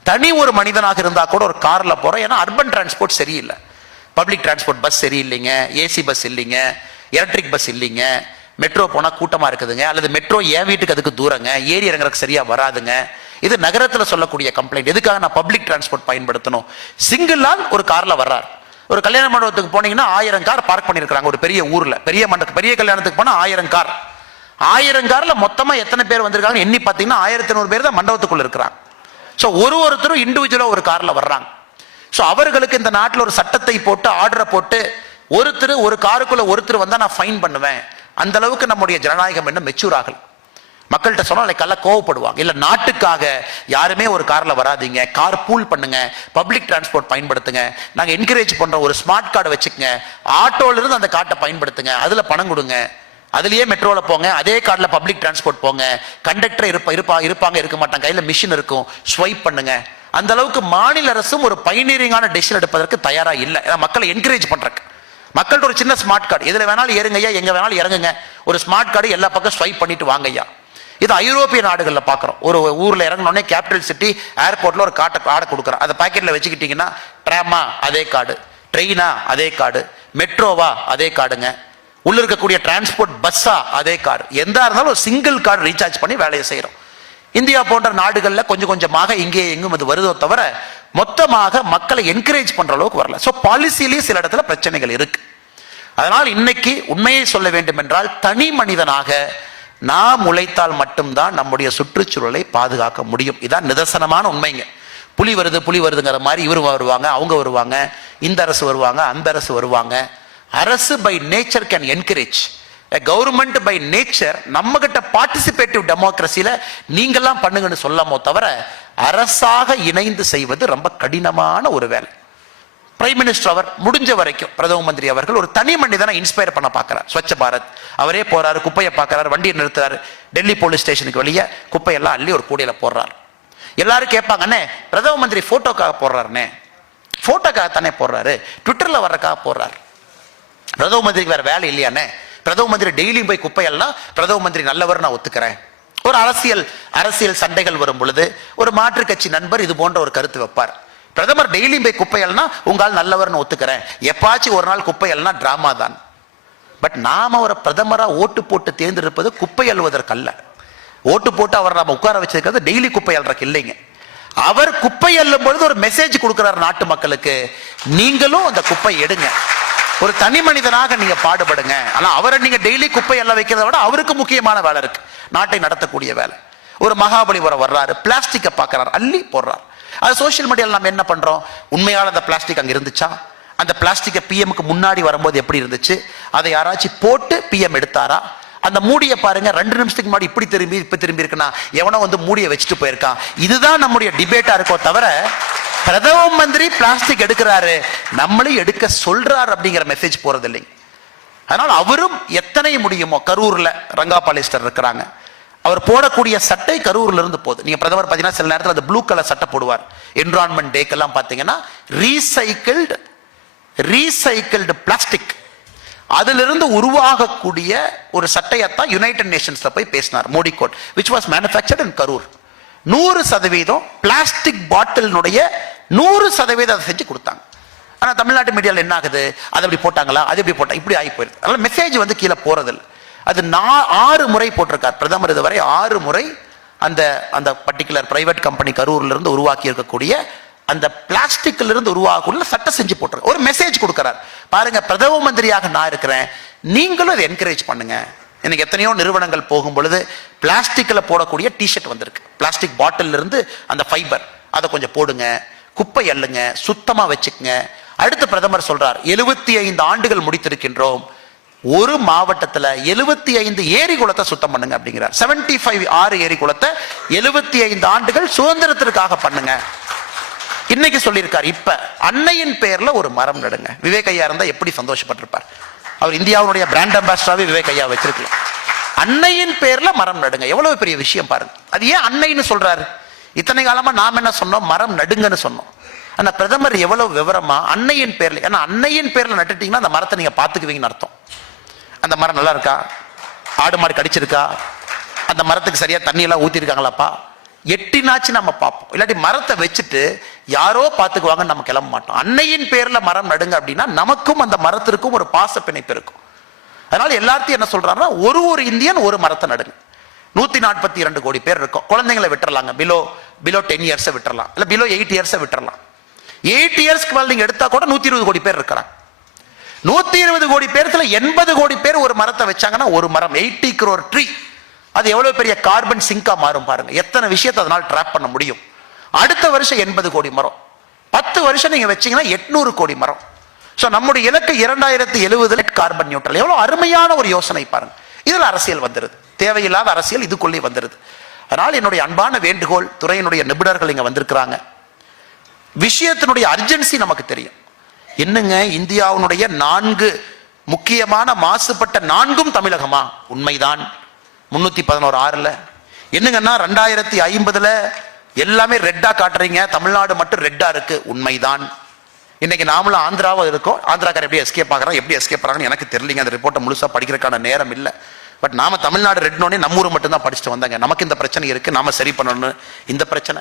தனி ஒரு மனிதனாக இருந்தா கூட ஒரு கார்ல போறோம். ஏன்னா அர்பன் டிரான்ஸ்போர்ட் சரியில்லை, பப்ளிக் டிரான்ஸ்போர்ட் பஸ் சரியில்லைங்க, ஏசி பஸ் இல்லைங்க, எலக்ட்ரிக் பஸ் இல்லைங்க, மெட்ரோ போனா கூட்டமா இருக்குதுங்க, அல்லது மெட்ரோ என் வீட்டுக்கு அதுக்கு தூரங்க, ஏறி இறங்குறதுக்கு சரியா வராதுங்க. இது நகரத்துல சொல்லக்கூடிய கம்ப்ளைண்ட். எதுக்காக நான் பப்ளிக் டிரான்ஸ்போர்ட் பயன்படுத்தணும்? சிங்கிள் ஆள் ஒரு கார்ல வர்றார். ஒரு கல்யாண மண்டபத்துக்கு போனீங்கன்னா 1000 கார் பார்க் பண்ணிருக்காங்க. ஒரு பெரிய ஊர்ல பெரிய கல்யாணத்துக்கு போனா 1000 கார். 1000 கார்ல மொத்தமா எத்தனை பேர் வந்திருக்காங்க எண்ணி பார்த்தீங்கன்னா 1500 பேர் தான் மண்டபத்துக்குள்ள இருக்கிறாங்க. ஸோ ஒருத்தரும் இண்டிவிஜுவலா ஒரு கார்ல வர்றாங்க. ஸோ அவர்களுக்கு இந்த நாட்டில் ஒரு சட்டத்தை போட்டு ஆர்டரை போட்டு ஒருத்தர் ஒரு காருக்குள்ள ஒருத்தர் வந்தா நான் ஃபைன் பண்ணுவேன். அந்த அளவுக்கு நம்முடைய ஜனநாயகம் என்ன மெச்சூர் ஆகல. மக்கள்கிட்ட சொன்னா கல்ல கோவப்படுவாங்க. இல்ல நாட்டுக்காக யாருமே ஒரு கார்ல வராதிங்க, கார் பூல் பண்ணுங்க, பப்ளிக் டிரான்ஸ்போர்ட் பயன்படுத்துங்க, நாங்க என்கரேஜ் பண்றோம். ஒரு ஸ்மார்ட் கார்டு வச்சுக்கங்க, ஆட்டோல இருந்து அந்த கார்டை பயன்படுத்துங்க, அதுல பணம் கொடுங்க, அதுலயே மெட்ரோல போங்க, அதே கார்டுல பப்ளிக் டிரான்ஸ்போர்ட் போங்க, கண்டக்டர் இருப்பாங்க இருக்க மாட்டாங்க, கையில மிஷின் இருக்கும், ஸ்வைப் பண்ணுங்க. அந்த அளவுக்கு மாநில அரசும் ஒரு பைனியரிங்கான டெசிஷன் எடுப்பதற்கு தயாரா இல்லை. மக்களை என்கரேஜ் பண்றதுக்கு மக்கள்கிட்ட ஒரு சின்ன ஸ்மார்ட் கார்டு, எதுல வேணாலும் ஏறுங்கய்யா, எங்க வேணாலும் இறங்குங்க, ஒரு ஸ்மார்ட் கார்டு எல்லா பக்கம் ஸ்வைப் பண்ணிட்டு வாங்கய்யா. இது ஐரோப்பிய நாடுகளில் பார்க்குறோம். ஒரு ஊரில் இறங்கினோடனே கேபிட்டல் சிட்டி ஏர்போர்ட்டில் ஒரு கார்டை கொடுக்குறோம். அதை பாக்கெட்டில் வச்சுக்கிட்டிங்கன்னா ட்ராமா அதே கார்டு, ட்ரெயினா அதே கார்டு, மெட்ரோவா அதே கார்டுங்க, உள்ள இருக்கக்கூடிய டிரான்ஸ்போர்ட் பஸ்ஸா அதே கார்டு. எந்த இருந்தாலும் ஒரு சிங்கிள் கார்டு ரீசார்ஜ் பண்ணி வேலையை செய்கிறோம். இந்தியா போன்ற நாடுகளில் கொஞ்சம் கொஞ்சமாக இங்கே எங்கும் அது வருதோ தவிர மொத்தமாக மக்களை என்கரேஜ் பண்ற அளவுக்கு வரல. ஸோ பாலிசியிலேயே சில இடத்துல பிரச்சனைகள் இருக்கு. அதனால் இன்னைக்கு உண்மையை சொல்ல வேண்டும் என்றால் தனி மனிதனாக நாம் உழைத்தால் மட்டும்தான் நம்முடைய சுற்றுச்சூழலை பாதுகாக்க முடியும். இதான் நிதர்சனமான உண்மைங்க. புலி வருதுங்கிற மாதிரி இவர் வருவாங்க, அவங்க வருவாங்க, இந்த அரசு வருவாங்க, அந்த அரசு வருவாங்க. அரசு by nature can encourage, government by nature நம்ம கிட்ட பார்ட்டிசிபேட்டிவ் டெமோக்ரஸியில நீங்கெல்லாம் பண்ணுங்கன்னு சொல்லாமோ தவிர அரசாக இணைந்து செய்வது ரொம்ப கடினமான ஒரு வேலை. பிரைம் மினிஸ்டர் அவர் முடிஞ்ச வரைக்கும் பிரதம மந்திரி அவர்கள் ஒரு தனி மனிதனை இன்ஸ்பயர் பண்ண பார்க்கிறார். ஸ்வச்ச பாரத் அவரே போறாரு, குப்பையை பார்க்கிறாரு, வண்டியை நிறுத்துறாரு, டெல்லி போலீஸ் ஸ்டேஷனுக்கு வெளியே குப்பையெல்லாம் அள்ளி ஒரு கூடையில போடுறாரு. எல்லாரும் கேட்பாங்கண்ணே பிரதம மந்திரி போட்டோக்காக போடுறாருண்ணே, போட்டோக்காகத்தானே போடுறாரு, ட்விட்டர்ல வர்றக்காக போடுறாரு. பிரதம மந்திரிக்கு வேற வேலை இல்லையானே? பிரதம மந்திரி டெய்லியும் போய் குப்பையெல்லாம் பிரதம மந்திரி நல்லவர் நான் ஒத்துக்கிறேன். ஒரு அரசியல் சண்டைகள் வரும் பொழுது ஒரு மாற்று கட்சி நண்பர் இது போன்ற ஒரு கருத்து வைப்பார். பிரதமர் டெய்லியும் போய் குப்பையல்னா உங்களால் நல்லவர்னு ஒத்துக்கிறேன், எப்பாச்சும் ஒரு நாள் குப்பையல்னா டிராமா தான். பட் நாம ஒரு பிரதமரா ஓட்டு போட்டு தேர்ந்தெடுப்பது குப்பை அள்ளுவதற்கு அல்ல. ஓட்டு போட்டு அவர் நாம உட்கார வச்சிருக்கிறது டெய்லி குப்பை அல்றக்கு இல்லைங்க. அவர் குப்பை அள்ளும் பொழுது ஒரு மெசேஜ் கொடுக்கிறார் நாட்டு மக்களுக்கு, நீங்களும் அந்த குப்பை எடுங்க, ஒரு தனி மனிதனாக நீங்க பாடுபடுங்க. ஆனா அவரை நீங்க டெய்லி குப்பை எல்லாம் வைக்கிறத விட அவருக்கு முக்கியமான வேலை இருக்கு, நாட்டை நடத்தக்கூடிய வேலை. ஒரு மகாபலிபுரம் வர்றாரு, பிளாஸ்டிக்கை பார்க்கிறார், அள்ளி போடுறார். அது சோசியல் மீடியாவில் நம்ம என்ன பண்றோம், உண்மையான அந்த பிளாஸ்டிக் அங்க இருந்துச்சா, அந்த பிளாஸ்டிக்கை பிஎம்க்கு முன்னாடி வரும்போது எப்படி இருந்துச்சு, அதை யாராச்சும் போட்டு பிஎம் எடுத்தாரா, அந்த மூடியை பாருங்க 2 நிமிஷத்துக்கு முன்னாடி இப்படி திரும்பி இப்ப திரும்பி இருக்குன்னா எவனோ வந்து மூடியை வச்சுட்டு போயிருக்கான். இதுதான் நம்முடைய டிபேட்டா இருக்கோ தவிர பிரதம மந்திரி பிளாஸ்டிக் எடுக்கிறாரு நம்மளையும் எடுக்க சொல்றாரு அப்படிங்கிற மெசேஜ் போறது இல்லைங்க. அதனால அவரும் எத்தனை முடியுமோ, கரூர்ல ரங்கா பாலிஸ்டர் இருக்கிறாங்க, அவர் போடக்கூடிய சட்டை கரூர்ல இருந்து போகுது. நீங்க பிரதமர் பாத்தீங்கன்னா சில நேரத்தில் அந்த ப்ளூ கலர் சட்டை போடுவார். என்விரான்மெண்ட் டேக்கெல்லாம் பாத்தீங்கன்னா ரீசைக்கிள்டு பிளாஸ்டிக் அதிலிருந்து உருவாகக்கூடிய ஒரு சட்டையத்தான் யுனைடெட் நேஷன்ஸ்ல போய் பேசினார் Modi coat, which was manufactured in Karur. 100% plastic பாட்டிலுடைய 100% அதை செஞ்சு கொடுத்தாங்க. ஆனா தமிழ்நாட்டு மீடியாவில் என்ன ஆகுது, அது அப்படி போட்டாங்களா, அது எப்படி போட்டா இப்படி ஆகி போயிருது. அதனால மெசேஜ் வந்து கீழே போறதில்லை. அது 6 முறை போட்டிருக்கார் பிரதமர் இதுவரை 6 முறை அந்த பர்டிகுலர் பிரைவேட் கம்பெனி கரூர்ல இருந்து உருவாக்கி இருக்கக்கூடிய அந்த பிளாஸ்டிக்ல இருந்து உருவாகக்குள்ள சட்டை செஞ்சு போட்டுருக்க ஒரு மெசேஜ் கொடுக்கிறார். பாருங்க, பிரதம மந்திரியாக நான் இருக்கிறேன், நீங்களும் அதை என்கரேஜ் பண்ணுங்க. எனக்கு எத்தனையோ நிறுவனங்கள் போகும் பொழுது பிளாஸ்டிக்ல போடக்கூடிய டிஷர்ட் வந்திருக்கு. பிளாஸ்டிக் பாட்டில் இருந்து அந்த ஃபைபர் அதை கொஞ்சம் போடுங்க, குப்பை அள்ளுங்க, சுத்தமா வச்சுக்கங்க. அடுத்து பிரதமர் சொல்றார், 75 ஆண்டுகள் முடித்திருக்கின்றோம், ஒரு மாவட்டத்தில் 75 ஏரி குளத்தை சுத்தம் பண்ணுங்க அப்படிங்கிறார். 75 ஆறு ஏரி குளத்தை 75 ஆண்டுகள் சுதந்திரத்திற்காக பண்ணுங்க. இன்னைக்கு சொல்லியிருக்கார், இப்ப அன்னையின் பெயர்ல ஒரு மரம் நடுங்க. விவேக் ஐயா இருந்தா எப்படி சந்தோஷப்பட்டிருப்பார். அவர் இந்தியாவுடைய பிராண்ட் அம்பாசிடராகவே விவேக் ஐயா வச்சிருக்கலாம். அன்னையின் பெயர்ல மரம் நடுங்க, எவ்வளவு பெரிய விஷயம் பாருங்க. அது ஏன் அன்னைன்னு சொல்றாரு? இத்தனை காலமா நாம் என்ன சொன்னோம், மரம் நடுங்கன்னு சொன்னோம். ஆனா பிரதமர் எவ்வளவு விவரமா அன்னையின் பேர்ல, ஏன்னா அன்னையின் பேர்ல நட்டுட்டீங்கன்னா அந்த மரத்தை நீங்க பாத்துக்குவீங்கன்னு அர்த்தம். அந்த மரம் நல்லா இருக்கா, ஆடு மாடு கடிச்சிருக்கா, அந்த மரத்துக்கு சரியா தண்ணி எல்லாம் ஊத்திருக்காங்களாப்பா, எட்டினாச்சு நம்ம பார்ப்போம். இல்லாட்டி மரத்தை வச்சுட்டு யாரோ பார்த்துக்குவாங்கன்னு நம்ம கிளம்ப மாட்டோம். அன்னையின் பேர்ல மரம் நடுங்க அப்படின்னா நமக்கும் அந்த மரத்திற்கும் ஒரு பாச பிணைப்பு இருக்கும். அதனால எல்லாத்தையும் என்ன சொல்றாருன்னா, ஒரு இந்தியன் ஒரு மரத்தை நடுங்க. 142 கோடி பேர் இருக்கும். குழந்தைங்களை விட்டுறலாங்க, பிலோ 10 இயர்ஸ் விட்டுறலாம், இல்ல பிலோ 8 இயர்ஸ் விட்டுறலாம். 8 இயர்ஸ்க்கு மேல நீங்க எடுத்தா கூட 120 கோடி பேர் இருக்கிறாங்க. 120 கோடி பேர்த்துல 80 கோடி பேர் ஒரு மரத்தை வச்சாங்கன்னா ஒரு மரம் 80 crore ட்ரீ, அது எவ்வளவு பெரிய கார்பன் சிங்கா மாறும் பாருங்க. எத்தனை விஷயத்தை அதனால் டிராப் பண்ண முடியும். அடுத்த வருஷம் 80 கோடி மரம், 10 வருஷம் நீங்க வச்சீங்கன்னா 800 கோடி மரம். சோ நம்முடைய இலக்கு 2070 கார்பன் நியூட்ரல். எவ்வளவு அருமையான ஒரு யோசனை பாருங்க. இதுல அரசியல் வந்துருது, தேவையில்லாத அரசியல் இதுக்குள்ளே வந்துருது. அதனால் என்னுடைய அன்பான வேண்டுகோள், துறையினுடைய நிபுணர்கள் இங்க வந்திருக்கிறாங்க, விஷயத்தினுடைய அர்ஜென்சி நமக்கு தெரியும். என்னங்க, இந்தியாவுடைய 4 முக்கியமான மாசுபட்ட 4ம் தமிழகமா? உண்மைதான். 311 ஆறுல என்னங்கன்னா 2050 எல்லாமே ரெட்டா காட்டுறீங்க, தமிழ்நாடு மட்டும் ரெட்டா இருக்கு. உண்மைதான். இன்னைக்கு நாமளும் ஆந்திராவா இருக்கோம். ஆந்திராக்கார எப்படி எஸ்கேப் ஆகிறாங்க, எப்படி எஸ்கேப் ஆகிறாங்கன்னு எனக்கு தெரியலங்க. அந்த ரிப்போர்ட்டை முழுசா படிக்கிறதுக்கான நேரம் இல்லை. பட் நாம தமிழ்நாடு ரெட்னோடனே நம்ம ஊர் மட்டும் தான் படிச்சுட்டு வந்தாங்க. நமக்கு இந்த பிரச்சனை இருக்கு, நாம சரி பண்ணணும். இந்த பிரச்சனை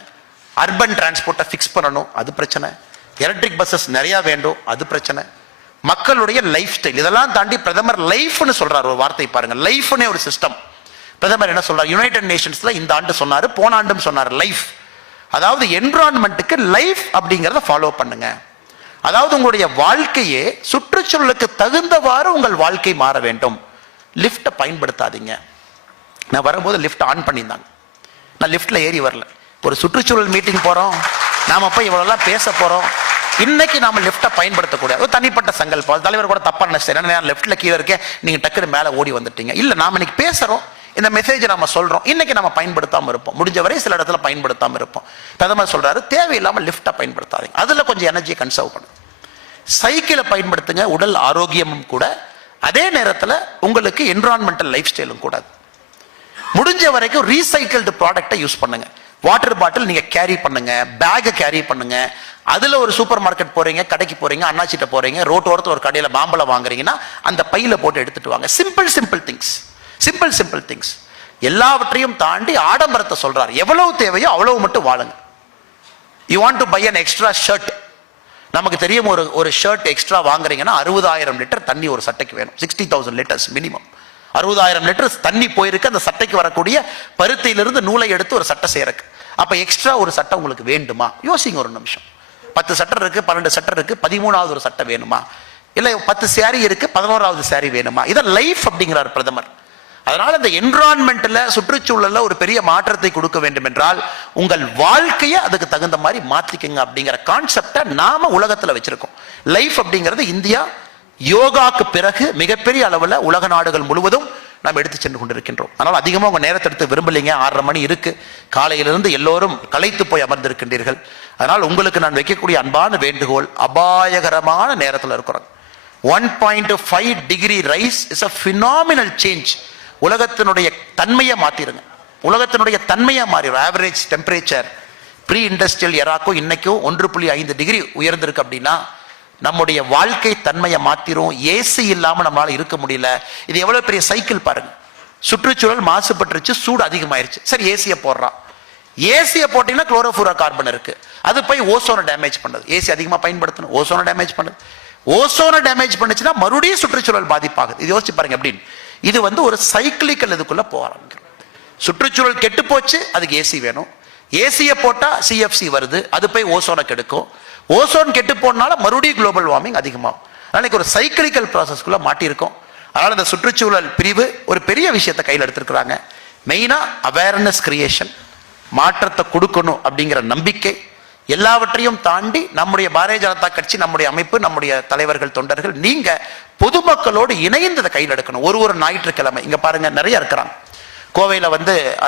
அர்பன் டிரான்ஸ்போர்ட்டை ஃபிக்ஸ் பண்ணணும், அது பிரச்சனை. எலக்ட்ரிக் பஸ்ஸஸ் நிறைய வேண்டும், அது பிரச்சனை. மக்களுடைய லைஃப் ஸ்டைல், இதெல்லாம் தாண்டி பிரதமர் லைஃப்னு சொல்றாரு. ஒரு வார்த்தை பாருங்க, லைஃப்னே ஒரு சிஸ்டம். பிரதமர் என்ன சொல்றாரு, யுனைடெட் நேஷன்ஸ்ல இந்த ஆண்டு சொன்னாரு, போன ஆண்டும் சொன்னாரு, லைஃப். அதாவது என்விரான்மெண்ட்டுக்கு லைஃப் அப்படிங்கிறத ஃபாலோ பண்ணுங்க. அதாவது உங்களுடைய வாழ்க்கையே சுற்றுச்சூழலுக்கு தகுந்தவாறு உங்கள் வாழ்க்கை மாற வேண்டும். லிஃப்ட்டை பயன்படுத்தாதீங்க. நான் வரும்போது லிஃப்ட் ஆன் பண்ணியிருந்தாங்க, நான் லிஃப்ட்ல ஏறி வரல. ஒரு சுற்றுச்சூழல் மீட்டிங் போறோம், நாம போய் இவ்வளவுலாம் பேச போறோம். இன்னைக்கு நாம லிஃப்ட்டை பயன்படுத்தக்கூடாது. ஒரு தனிப்பட்ட சங்கல்பம், தலைவர் கூட தப்பா நினைச்சேன், நான் லிஃப்ட்ல கீழே இருக்கேன், நீங்க டக்குனு மேல ஓடி வந்துட்டீங்க. இல்ல, நாம இன்னைக்கு பேசுறோம், இந்த மெசேஜ் நம்ம சொல்றோம், இன்னைக்கு நம்ம பயன்படுத்தாம இருப்போம், முடிஞ்ச வரை சில இடத்துல பயன்படுத்தாம இருப்போம். பிரதமர் சொல்றாரு, தேவையில்லாம லிஃப்ட்டை பயன்படுத்தாதீங்க, அதுல கொஞ்சம் எனர்ஜியை கன்சர்வ் பண்ணுங்க. சைக்கிளை பயன்படுத்துங்க, உடல் ஆரோக்கியமும் கூட, அதே நேரத்தில் உங்களுக்கு என்விரான்மெண்டல் லைஃப் ஸ்டைலும் கூடாது. முடிஞ்ச வரைக்கும் ரீசைக்கிள்டு ப்ராடக்டை யூஸ் பண்ணுங்க. வாட்டர் பாட்டில் நீங்க கேரி பண்ணுங்க, பேக்கை கேரி பண்ணுங்க. அதுல ஒரு சூப்பர் மார்க்கெட் போறீங்க, கடைக்கு போறீங்க, அண்ணாச்சிட்ட போறீங்க, ரோட்டோரத்தில் ஒரு கடையில மாம்பழம் வாங்குறீங்கன்னா அந்த பையில போட்டு எடுத்துட்டு வாங்க. Simple things. எல்லாவற்றையும் தாண்டி ஆடம்பரத்தை சொல்றாரு. எவ்வளவு தேவையோ அவ்வளவு மட்டும் வாழுங்க. You want to buy an extra shirt, நமக்கு தெரியும், ஒரு ஷர்ட் எக்ஸ்ட்ரா வாங்குறீங்கன்னா 60,000 லிட்டர் தண்ணி ஒரு சட்டைக்கு வேணும். 60,000 லிட்டர்ஸ் மினிமம். 60,000 லிட்டர் தண்ணி போயிருக்கு அந்த சட்டைக்கு வரக்கூடிய பருத்தியிலிருந்து நூலை எடுத்து ஒரு சட்டை செய்யறக்கு. அப்ப எக்ஸ்ட்ரா ஒரு சட்டை உங்களுக்கு வேண்டுமா? யோசிங்க ஒரு நிமிஷம். 10 சட்டை இருக்கு, 12 சட்டை இருக்கு, 13வது ஒரு சட்டை வேணுமா? இல்ல 10 சாரி இருக்கு, 11வது சாரி வேணுமா? இதான் லைஃப் அப்படிங்கிறார் பிரதமர். அதனால இந்த என்விரான்மெண்ட்ல, சுற்றுச்சூழல்ல ஒரு பெரிய மாற்றத்தை கொடுக்க வேண்டும் என்றால் உங்கள் வாழ்க்கையை அதுக்கு தகுந்த மாதிரி மாத்திக்கங்க அப்படிங்கிற கான்செப்டை நாம உலகத்துல வச்சிருக்கோம். லைஃப் அப்படிங்கிறது இந்தியா யோகாக்கு பிறகு மிகப்பெரிய அளவுல உலக நாடுகள் முழுவதும் நாம் எடுத்து சென்று கொண்டிருக்கின்றோம். அதனால் அதிகமாக உங்க நேரத்தை எடுத்து விரும்பலீங்க. 6:30 மணி இருக்கு, காலையிலிருந்து எல்லோரும் களைத்து போய் அமர்ந்திருக்கின்றீர்கள். அதனால் உங்களுக்கு நான் வைக்கக்கூடிய அன்பான வேண்டுகோள், அபாயகரமான நேரத்தில் இருக்கிறோம். 1.5 degree rice is a phenomenal change. உலகத்தினுடைய தன்மையை மாத்திருங்க, உலகத்தினுடைய தன்மையா மாறிடும். ஆவரேஜ் டெம்பரேச்சர் ப்ரீ இண்டஸ்ட்ரியல் எராக்கும் இன்னைக்கும் 1.5 டிகிரி உயர்ந்திருக்கு அப்படின்னா நம்முடைய வாழ்க்கை தன்மையை மாத்திரும். ஏசி இல்லாம நம்மளால இருக்க முடியல. இது எவ்வளவு பெரிய சைக்கிள் பாருங்க. சுற்றுச்சூழல் மாசுபட்டுருச்சு, சூடு அதிகமாயிருச்சு, சரி ஏசியை போடுறான். ஏசியை போட்டீங்கன்னா குளோரோஃபுரோ கார்பன் இருக்கு, அது போய் ஓசோனை டேமேஜ் பண்ணுது. ஏசி அதிகமா பயன்படுத்தணும், ஓசோனை டேமேஜ் பண்ணுது. ஓசோனை டேமேஜ் பண்ணுச்சுன்னா மறுபடியும் சுற்றுச்சூழல் பாதிப்பாகுது. இது யோசிச்சு பாருங்க அப்படின்னு. இது ஒரு சைக்கிளிக்கல் இதுக்குள்ள போக ஆரம்பிக்கும். சுற்றுச்சூழல் கெட்டு போச்சு, அதுக்கு ஏசி வேணும். ஏசியை போட்டா சிஎஃப்சி வருது, அது போய் ஓசோனை கெடுக்கும். ஓசோன் கெட்டு போனால மறுபடியும் குளோபல் வார்மிங் அதிகமாகும். அதனால ஒரு சைக்கிளிக்கல் ப்ராசஸ்க்குள்ள மாட்டியிருக்கோம். அதனால இந்த சுற்றுச்சூழல் பிரிவு ஒரு பெரிய விஷயத்தை கையில் எடுத்திருக்கிறாங்க. மெயினா அவேர்னஸ் கிரியேஷன், மாற்றத்தை கொடுக்கணும் அப்படிங்கிற நம்பிக்கை. எல்லாவற்றையும் தாண்டி நம்முடைய பாரதிய ஜனதா கட்சி, நம்முடைய அமைப்பு, நம்முடைய தலைவர்கள், தொண்டர்கள், நீங்க பொதுமக்களோடு இணைந்து இதை கையில் எடுக்கணும். ஒரு ஞாயிற்றுக்கிழமை இங்க பாருங்க நிறைய இருக்கிறாங்க. கோவையில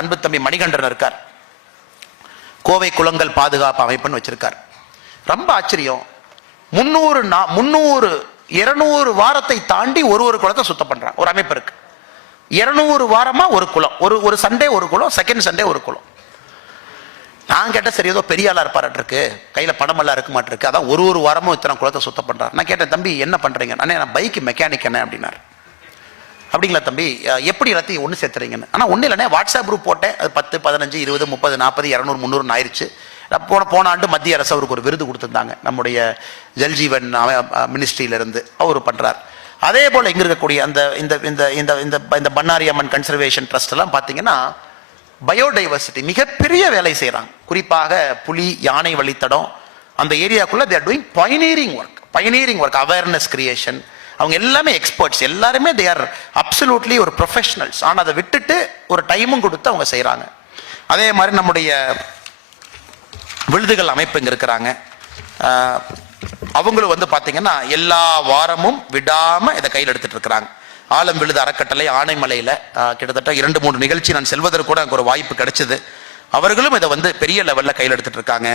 அன்பு தம்பி மணிகண்டன் இருக்கார், கோவை குளங்கள் பாதுகாப்பு அமைப்புன்னு வச்சிருக்கார். ரொம்ப ஆச்சரியம், 300 200 வாரத்தை தாண்டி ஒரு குளத்தை சுத்தம் பண்றாங்க. ஒரு அமைப்பு இருக்கு, 200 வாரமா ஒரு குளம், ஒரு சண்டே ஒரு குளம், செகண்ட் சண்டே ஒரு குளம். நான் கேட்டேன், சரி ஏதோ பெரிய ஆளா இருப்பாரு இருக்கு, கையில பணம் எல்லாம் இருக்க மாட்டிருக்கு, அதான் ஒரு வாரமும் இத்தனை குளத்தை சுத்தம் பண்றாரு. நான் கேட்டேன், தம்பி என்ன பண்றீங்க? அண்ணே நான் பைக் மெக்கானிக் என்ன அப்படின்னாரு. அப்படிங்களா தம்பி, எப்படி எல்லாத்தையும் ஒன்று சேர்த்துறீங்கன்னு? ஆனால் ஒன்றும் இல்லைண்ணே, வாட்ஸ்அப் குரூப் போட்டேன், அது 10, 15, 20, 30, 40, 200, 300 ஆயிடுச்சு. போன ஆண்டு மத்திய அரசு அவருக்கு ஒரு விருது கொடுத்துருந்தாங்க, நம்முடைய ஜல்ஜீவன் மினிஸ்ட்ரியிலிருந்து அவர் பண்றார். அதே போல இங்க இருக்கக்கூடிய அந்த இந்த பண்ணாரி அம்மன் கன்சர்வேஷன் ட்ரஸ்ட் எல்லாம் பார்த்தீங்கன்னா பயோடைவர்சிட்டி மிகப்பெரிய வேலை செய்கிறாங்க. குறிப்பாக புலி, யானை வழித்தடம் அந்த ஏரியாக்குள்ள they are doing pioneering work, awareness creation. அவங்க எல்லாமே எக்ஸ்பர்ட்ஸ், எல்லாருமே they are absolutely ஒரு ப்ரொஃபஷனல்ஸ். ஆனால் அதை விட்டுட்டு ஒரு டைமும் கொடுத்து அவங்க செய்கிறாங்க. அதே மாதிரி நம்முடைய விழுதுகள் அமைப்பு இங்கே இருக்கிறாங்க. அவங்களும் பார்த்தீங்கன்னா எல்லா வாரமும் விடாமல் இதை கையில் எடுத்துட்டு இருக்கிறாங்க. ஆலம் விழுது அறக்கட்டளை ஆனைமலையில் கிட்டத்தட்ட 2-3 நிகழ்ச்சி நான் செல்வதற்கு கூட எனக்கு ஒரு வாய்ப்பு கிடைச்சது. அவர்களும் இதை பெரிய லெவலில் கையில் எடுத்துட்டு இருக்காங்க.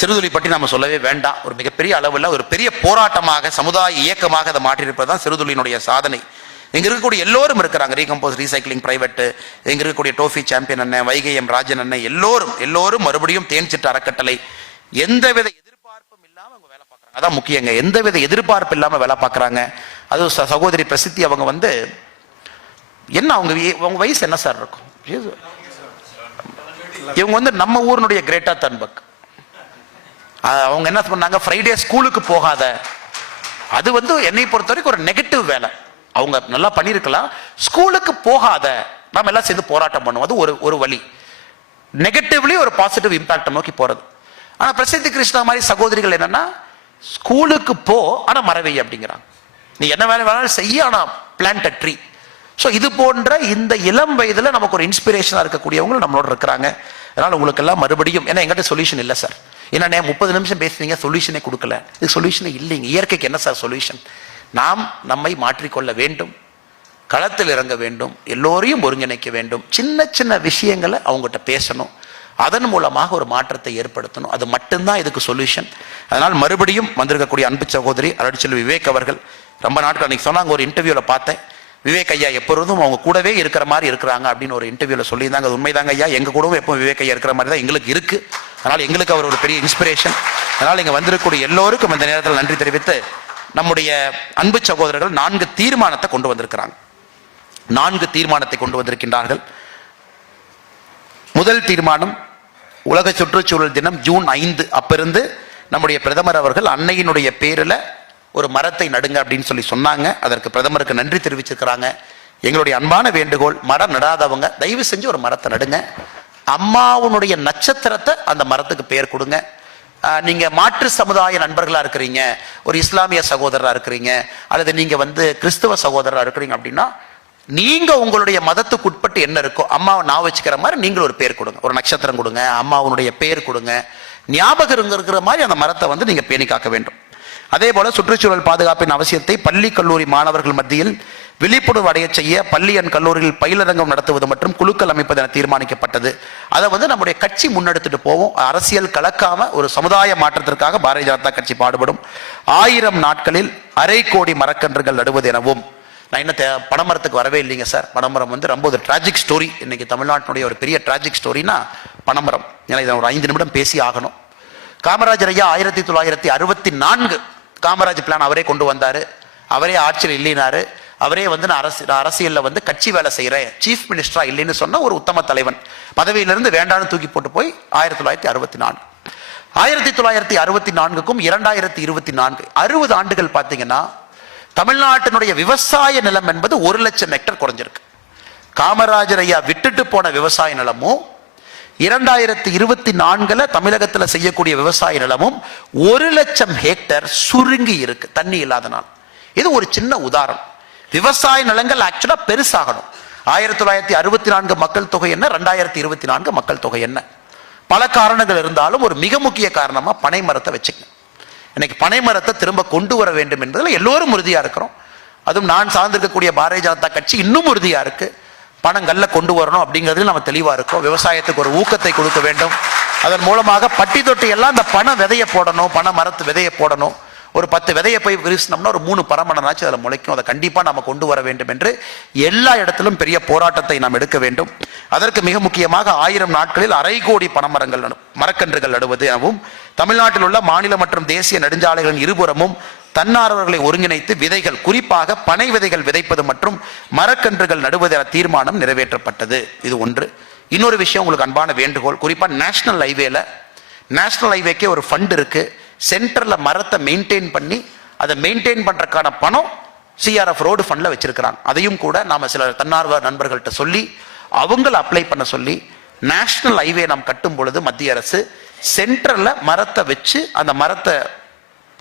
சிறுதுளி பற்றி நம்ம சொல்லவே வேண்டாம், ஒரு மிகப்பெரிய அளவில் ஒரு பெரிய போராட்டமாக, சமுதாய இயக்கமாக அதை மாற்றியிருப்பது தான் சிறுதுளியினுடைய சாதனை. இங்கே இருக்கக்கூடிய எல்லோரும் இருக்கிறாங்க, ரீகம்போஸ் ரீசைக்கிளிங் பிரைவேட்டு, இங்கே இருக்கக்கூடிய டோஃபி சாம்பியன் அண்ணன், வைகை எம் ராஜன் அண்ணன், எல்லோரும் மறுபடியும் தேன்சிட்டு அறக்கட்டளை எந்தவித எதிர்பார்ப்பும் இல்லாமல் அவங்க வேலை பார்க்குறாங்க. அதான் முக்கியங்க, எந்தவித எதிர்பார்ப்பு இல்லாமல் வேலை பார்க்குறாங்க. அது சகோதரி பிரசித்தி அவங்க என்ன அவங்க வயசு என்ன சார் இருக்கும்? இவங்க நம்ம ஊரினுடைய கிரேட்டா தன்பக். அவங்க என்ன பண்ணாங்க, ஃப்ரைடே ஸ்கூலுக்கு போகாத, அது என்னை பொறுத்த வரைக்கும் ஒரு நெகட்டிவ் வேலை. அவங்க நல்லா பண்ணியிருக்கலாம், ஸ்கூலுக்கு போகாத, நாம எல்லாம் சேர்ந்து போராட்டம் பண்ணுவோம், அது ஒரு வழி. நெகட்டிவ்லி ஒரு பாசிட்டிவ் இம்பாக்ட் நோக்கி போறது. ஆனா பிரசித்தி கிருஷ்ணா மாதிரி சகோதரிகள் என்னன்னா, ஸ்கூலுக்கு போ ஆனா மறவை அப்படிங்கிறாங்க. நீ என்ன வேணாலும் செய்ய, ஆனா பிளான்ட் அ ட்ரீ. ஸோ இது போன்ற இந்த இளம் வயதுல நமக்கு ஒரு இன்ஸ்பிரேஷனா இருக்கக்கூடியவங்க நம்மளோட இருக்கிறாங்க. அதனால உங்களுக்கு எல்லாம் மறுபடியும், ஏன்னா எங்கிட்ட சொல்யூஷன் இல்லை சார், என்னண்ணே 30 நிமிஷம் பேசுறீங்க, சொல்யூஷனே கொடுக்கல. இது சொல்யூஷனே இல்லைங்க. இயற்கைக்கு என்ன சார் சொல்யூஷன்? நாம் நம்மை மாற்றிக்கொள்ள வேண்டும், களத்தில் இறங்க வேண்டும், எல்லோரையும் ஒருங்கிணைக்க வேண்டும், சின்ன சின்ன விஷயங்களை அவங்ககிட்ட பேசணும், அதன் மூலமாக ஒரு மாற்றத்தை ஏற்படுத்தணும். அது மட்டும்தான் இதுக்கு சொல்யூஷன். அதனால் மறுபடியும் வந்திருக்கக்கூடிய அன்பு சகோதரி அரடிச்செல்வி விவேக் அவர்கள் ரொம்ப நாட்கள் அன்னைக்கு சொன்னாங்க, ஒரு இன்டர்வியூல பார்த்தேன், விவேக் ஐயா எப்பொழுதும் அவங்க கூடவே இருக்கிற மாதிரி இருக்கிறாங்க அப்படின்னு ஒரு இன்டர்வியூல சொல்லியிருந்தாங்க. அது உண்மைதாங்க ஐயா, எங்க கூடவும் எப்பவும் விவேக் ஐயா இருக்கிற மாதிரி தான் எங்களுக்கு இருக்கு. அதனால் எங்களுக்கு அவர் ஒரு பெரிய இன்ஸ்பிரேஷன். அதனால் இங்கே வந்திருக்கக்கூடிய எல்லோருக்கும் இந்த நேரத்தில் நன்றி தெரிவித்து, நம்முடைய அன்பு சகோதரர்கள் 4 தீர்மானத்தை கொண்டு வந்திருக்கிறாங்க. 4 தீர்மானத்தை கொண்டு வந்திருக்கின்றார்கள். முதல் தீர்மானம், உலக சுற்றுச்சூழல் தினம் ஜூன் 5 அப்பிருந்து நம்முடைய பிரதமர் அவர்கள் அன்னையினுடைய பேரில் ஒரு மரத்தை நடுங்க அப்படின்னு சொன்னாங்க. அதற்கு பிரதமருக்கு நன்றி தெரிவிச்சிருக்கிறாங்க. எங்களுடைய அன்பான வேண்டுகோள், மரம் நடாதவங்க தயவு செஞ்சு ஒரு மரத்தை நடுங்க. அம்மாவுடைய நட்சத்திரத்தை அந்த மரத்துக்கு பெயர் கொடுங்க. நீங்க மாற்று சமுதாய நண்பர்களா இருக்கிறீங்க, ஒரு இஸ்லாமிய சகோதரரா இருக்கிறீங்க, அல்லது நீங்க கிறிஸ்தவ சகோதரரா இருக்கிறீங்க அப்படின்னா, நீங்க உங்களுடைய மதத்துக்கு உட்பட்டு என்ன இருக்கோ, அம்மாவை நான் வச்சுக்கிற மாதிரி நீங்களும் ஒரு பேர் கொடுங்க, ஒரு நட்சத்திரம் கொடுங்க, அம்மாவுடைய பேர் கொடுங்க. ஞாபகம் இருக்கிற மாதிரி அந்த மரத்தை நீங்க பேணி காக்க வேண்டும். அதே போல சுற்றுச்சூழல் பாதுகாப்பின் அவசியத்தை பள்ளி கல்லூரி மாணவர்கள் மத்தியில் விழிப்புணர்வு அடைய செய்ய பள்ளி அண்ட் கல்லூரியில் பயிலரங்கம் நடத்துவது மற்றும் குழுக்கள் அமைப்பது என தீர்மானிக்கப்பட்டது. அதை நம்முடைய கட்சி முன்னெடுத்துட்டு போவோம். அரசியல் கலக்காம ஒரு சமுதாய மாற்றத்திற்காக பாரதிய ஜனதா கட்சி பாடுபடும். 1000 நாட்களில் 1/2 கோடி மரக்கன்றுகள் நடுவது எனவும். நான் என்ன பனைமரத்துக்கு வரவே இல்லைங்க சார். பனைமரம் ரொம்ப ஒரு டிராஜிக் ஸ்டோரி. இன்னைக்கு தமிழ்நாட்டினுடைய ஒரு பெரிய டிராஜிக் ஸ்டோரினா பனைமரம். ஏன்னா இதை ஒரு 5 நிமிடம் பேசி ஆகணும். காமராஜர் ஐயா 1964 காமராஜ் பிளான் அவரே கொண்டு வந்தாரு. அவரே ஆட்சியில் இல்லைனாரு. அவரே நான் அரசியல்ல கட்சி வேலை செய்யறேன், சீஃப் மினிஸ்டரா இல்லைன்னு சொன்ன ஒரு உத்தம தலைவன். பதவியிலிருந்து வேண்டான்னு தூக்கி போட்டு போய் 1964 1964க்கும் 2024 60 ஆண்டுகள் பார்த்தீங்கன்னா தமிழ்நாட்டினுடைய விவசாய நிலம் என்பது 1 லட்சம் ஹெக்டர் குறைஞ்சிருக்கு. காமராஜர் ஐயா விட்டுட்டு போன விவசாய நிலமும் 2024 தமிழகத்தில் செய்யக்கூடிய விவசாய நிலமும் 1,00,000 ஹெக்டேர் சுருங்கி இருக்கு தண்ணி இல்லாதனால். இது ஒரு சின்ன உதாரணம். விவசாய நிலங்கள் ஆக்சுவலா பெருசாகணும். 1964 மக்கள் தொகை என்ன, 2024 மக்கள் தொகை என்ன, பல காரணங்கள் இருந்தாலும் ஒரு மிக முக்கிய காரணமா பனை மரத்தை வச்சுக்கணும். இன்னைக்கு பனை மரத்தை திரும்ப கொண்டு வர வேண்டும் என்பதில் எல்லோரும் உறுதியா இருக்கிறோம். அதுவும் நான் சார்ந்திருக்கக்கூடிய பாரதிய ஜனதா கட்சி இன்னும் உறுதியா இருக்கு. பணங்கள்ல கொண்டு வரணும் அப்படிங்கிறதுல நம்ம தெளிவா இருக்கோம். விவசாயத்துக்கு ஒரு ஊக்கத்தை கொடுக்க வேண்டும். அதன் மூலமாக பட்டி தொட்டி எல்லாம் இந்த பண விதையை போடணும், பண மரத்து விதையை போடணும். ஒரு 10 விதையை போய் விரிசினோம்னா ஒரு 3 பரமணனாச்சும் அதில் முளைக்கும். அதை கண்டிப்பா நம்ம கொண்டு வர வேண்டும் என்று எல்லா இடத்திலும் பெரிய போராட்டத்தை நாம் எடுக்க வேண்டும். அதற்கு மிக முக்கியமாக 1000 நாட்களில் 1/2 கோடி பனைமரங்கள் மரக்கன்றுகள் நடுவது எனவும், தமிழ்நாட்டில் உள்ள மாநில மற்றும் தேசிய நெடுஞ்சாலைகளின் இருபுறமும் தன்னார்வலர்களை ஒருங்கிணைத்து விதைகள், குறிப்பாக பனை விதைகள் விதைப்பது மற்றும் மரக்கன்றுகள் நடுவது என தீர்மானம் நிறைவேற்றப்பட்டது. இது ஒன்று. இன்னொரு விஷயம் உங்களுக்கு அன்பான வேண்டுகோள், குறிப்பா நேஷனல் ஹைவேக்கே ஒரு ஃபண்ட் இருக்கு. சென்டர்ல மரத்தை மெயின்டைன் பண்ணி அதை மெயின்டைன் பண்றதுக்கான பணம் சிஆர்எஃப் ரோடு ஃபண்ட்ல வச்சிருக்கிறாங்க. அதையும் கூட நாம சில தன்னார்வ நண்பர்கள்ட்ட சொல்லி அவங்கள அப்ளை பண்ண சொல்லி நேஷனல் ஹைவே நாம் கட்டும் பொழுது மத்திய அரசு சென்டர்ல மரத்தை வச்சு அந்த மரத்தை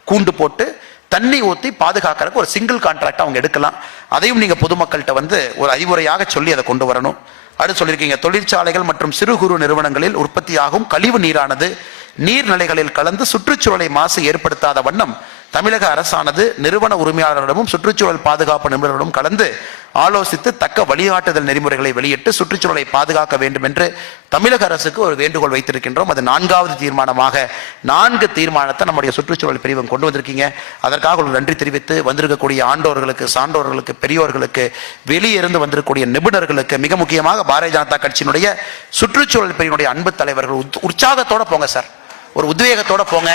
கூண்டு போட்டு தண்ணி ஊற்றி பாதுகாக்கிறதுக்கு ஒரு சிங்கிள் கான்ட்ராக்ட் அவங்க எடுக்கலாம். அதையும் நீங்க பொதுமக்கள்கிட்ட ஒரு அறிவுரையாக சொல்லி அதை கொண்டு வரணும். அடுத்து சொல்லியிருக்கீங்க, தொழிற்சாலைகள் மற்றும் சிறு குறு நிறுவனங்களில் உற்பத்தியாகும் கழிவு நீரானது நீர்நிலைகளில் கலந்து சுற்றுச்சூழலை மாசு ஏற்படுத்தாத வண்ணம் தமிழக அரசானது நிறுவன உரிமையாளர்களிடமும் சுற்றுச்சூழல் பாதுகாப்பு நிபுணர்களிடம் கலந்து ஆலோசித்து தக்க வழிகாட்டுதல் நெறிமுறைகளை வெளியிட்டு சுற்றுச்சூழலை பாதுகாக்க வேண்டும் என்று தமிழக அரசுக்கு ஒரு வேண்டுகோள் வைத்திருக்கின்றோம். அது 4வது தீர்மானமாக 4 தீர்மானத்தை நம்முடைய சுற்றுச்சூழல் பிரிவம் கொண்டு வந்திருக்கீங்க. அதற்காக ஒரு நன்றி தெரிவித்து வந்திருக்கக்கூடிய ஆண்டோர்களுக்கு, சான்றோர்களுக்கு, பெரியோர்களுக்கு, வெளியிருந்து வந்திருக்கக்கூடிய நிபுணர்களுக்கு, மிக முக்கியமாக பாரதிய ஜனதா கட்சியினுடைய சுற்றுச்சூழல் பிரிவினுடைய அன்பு தலைவர்கள் உற்சாகத்தோட போங்க சார், ஒரு உத்வேகத்தோட போங்க.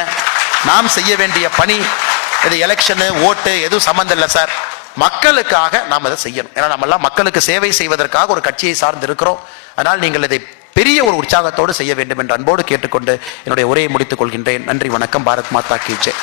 நாம் செய்ய வேண்டிய பணி இது எலெக்ஷனு ஓட்டு எதுவும் சம்பந்தம் இல்லை சார். மக்களுக்காக நாம் அதை செய்யணும். ஏன்னா நம்ம எல்லாம் மக்களுக்கு சேவை செய்வதற்காக ஒரு கட்சியை சார்ந்து இருக்கிறோம். அதனால் நீங்கள் இதை பெரிய ஒரு உற்சாகத்தோடு செய்ய வேண்டும் என்று அன்போடு கேட்டுக்கொண்டு என்னுடைய உரையை முடித்துக் கொள்கின்றேன். நன்றி, வணக்கம். பாரத் மாதா கி ஜெய்.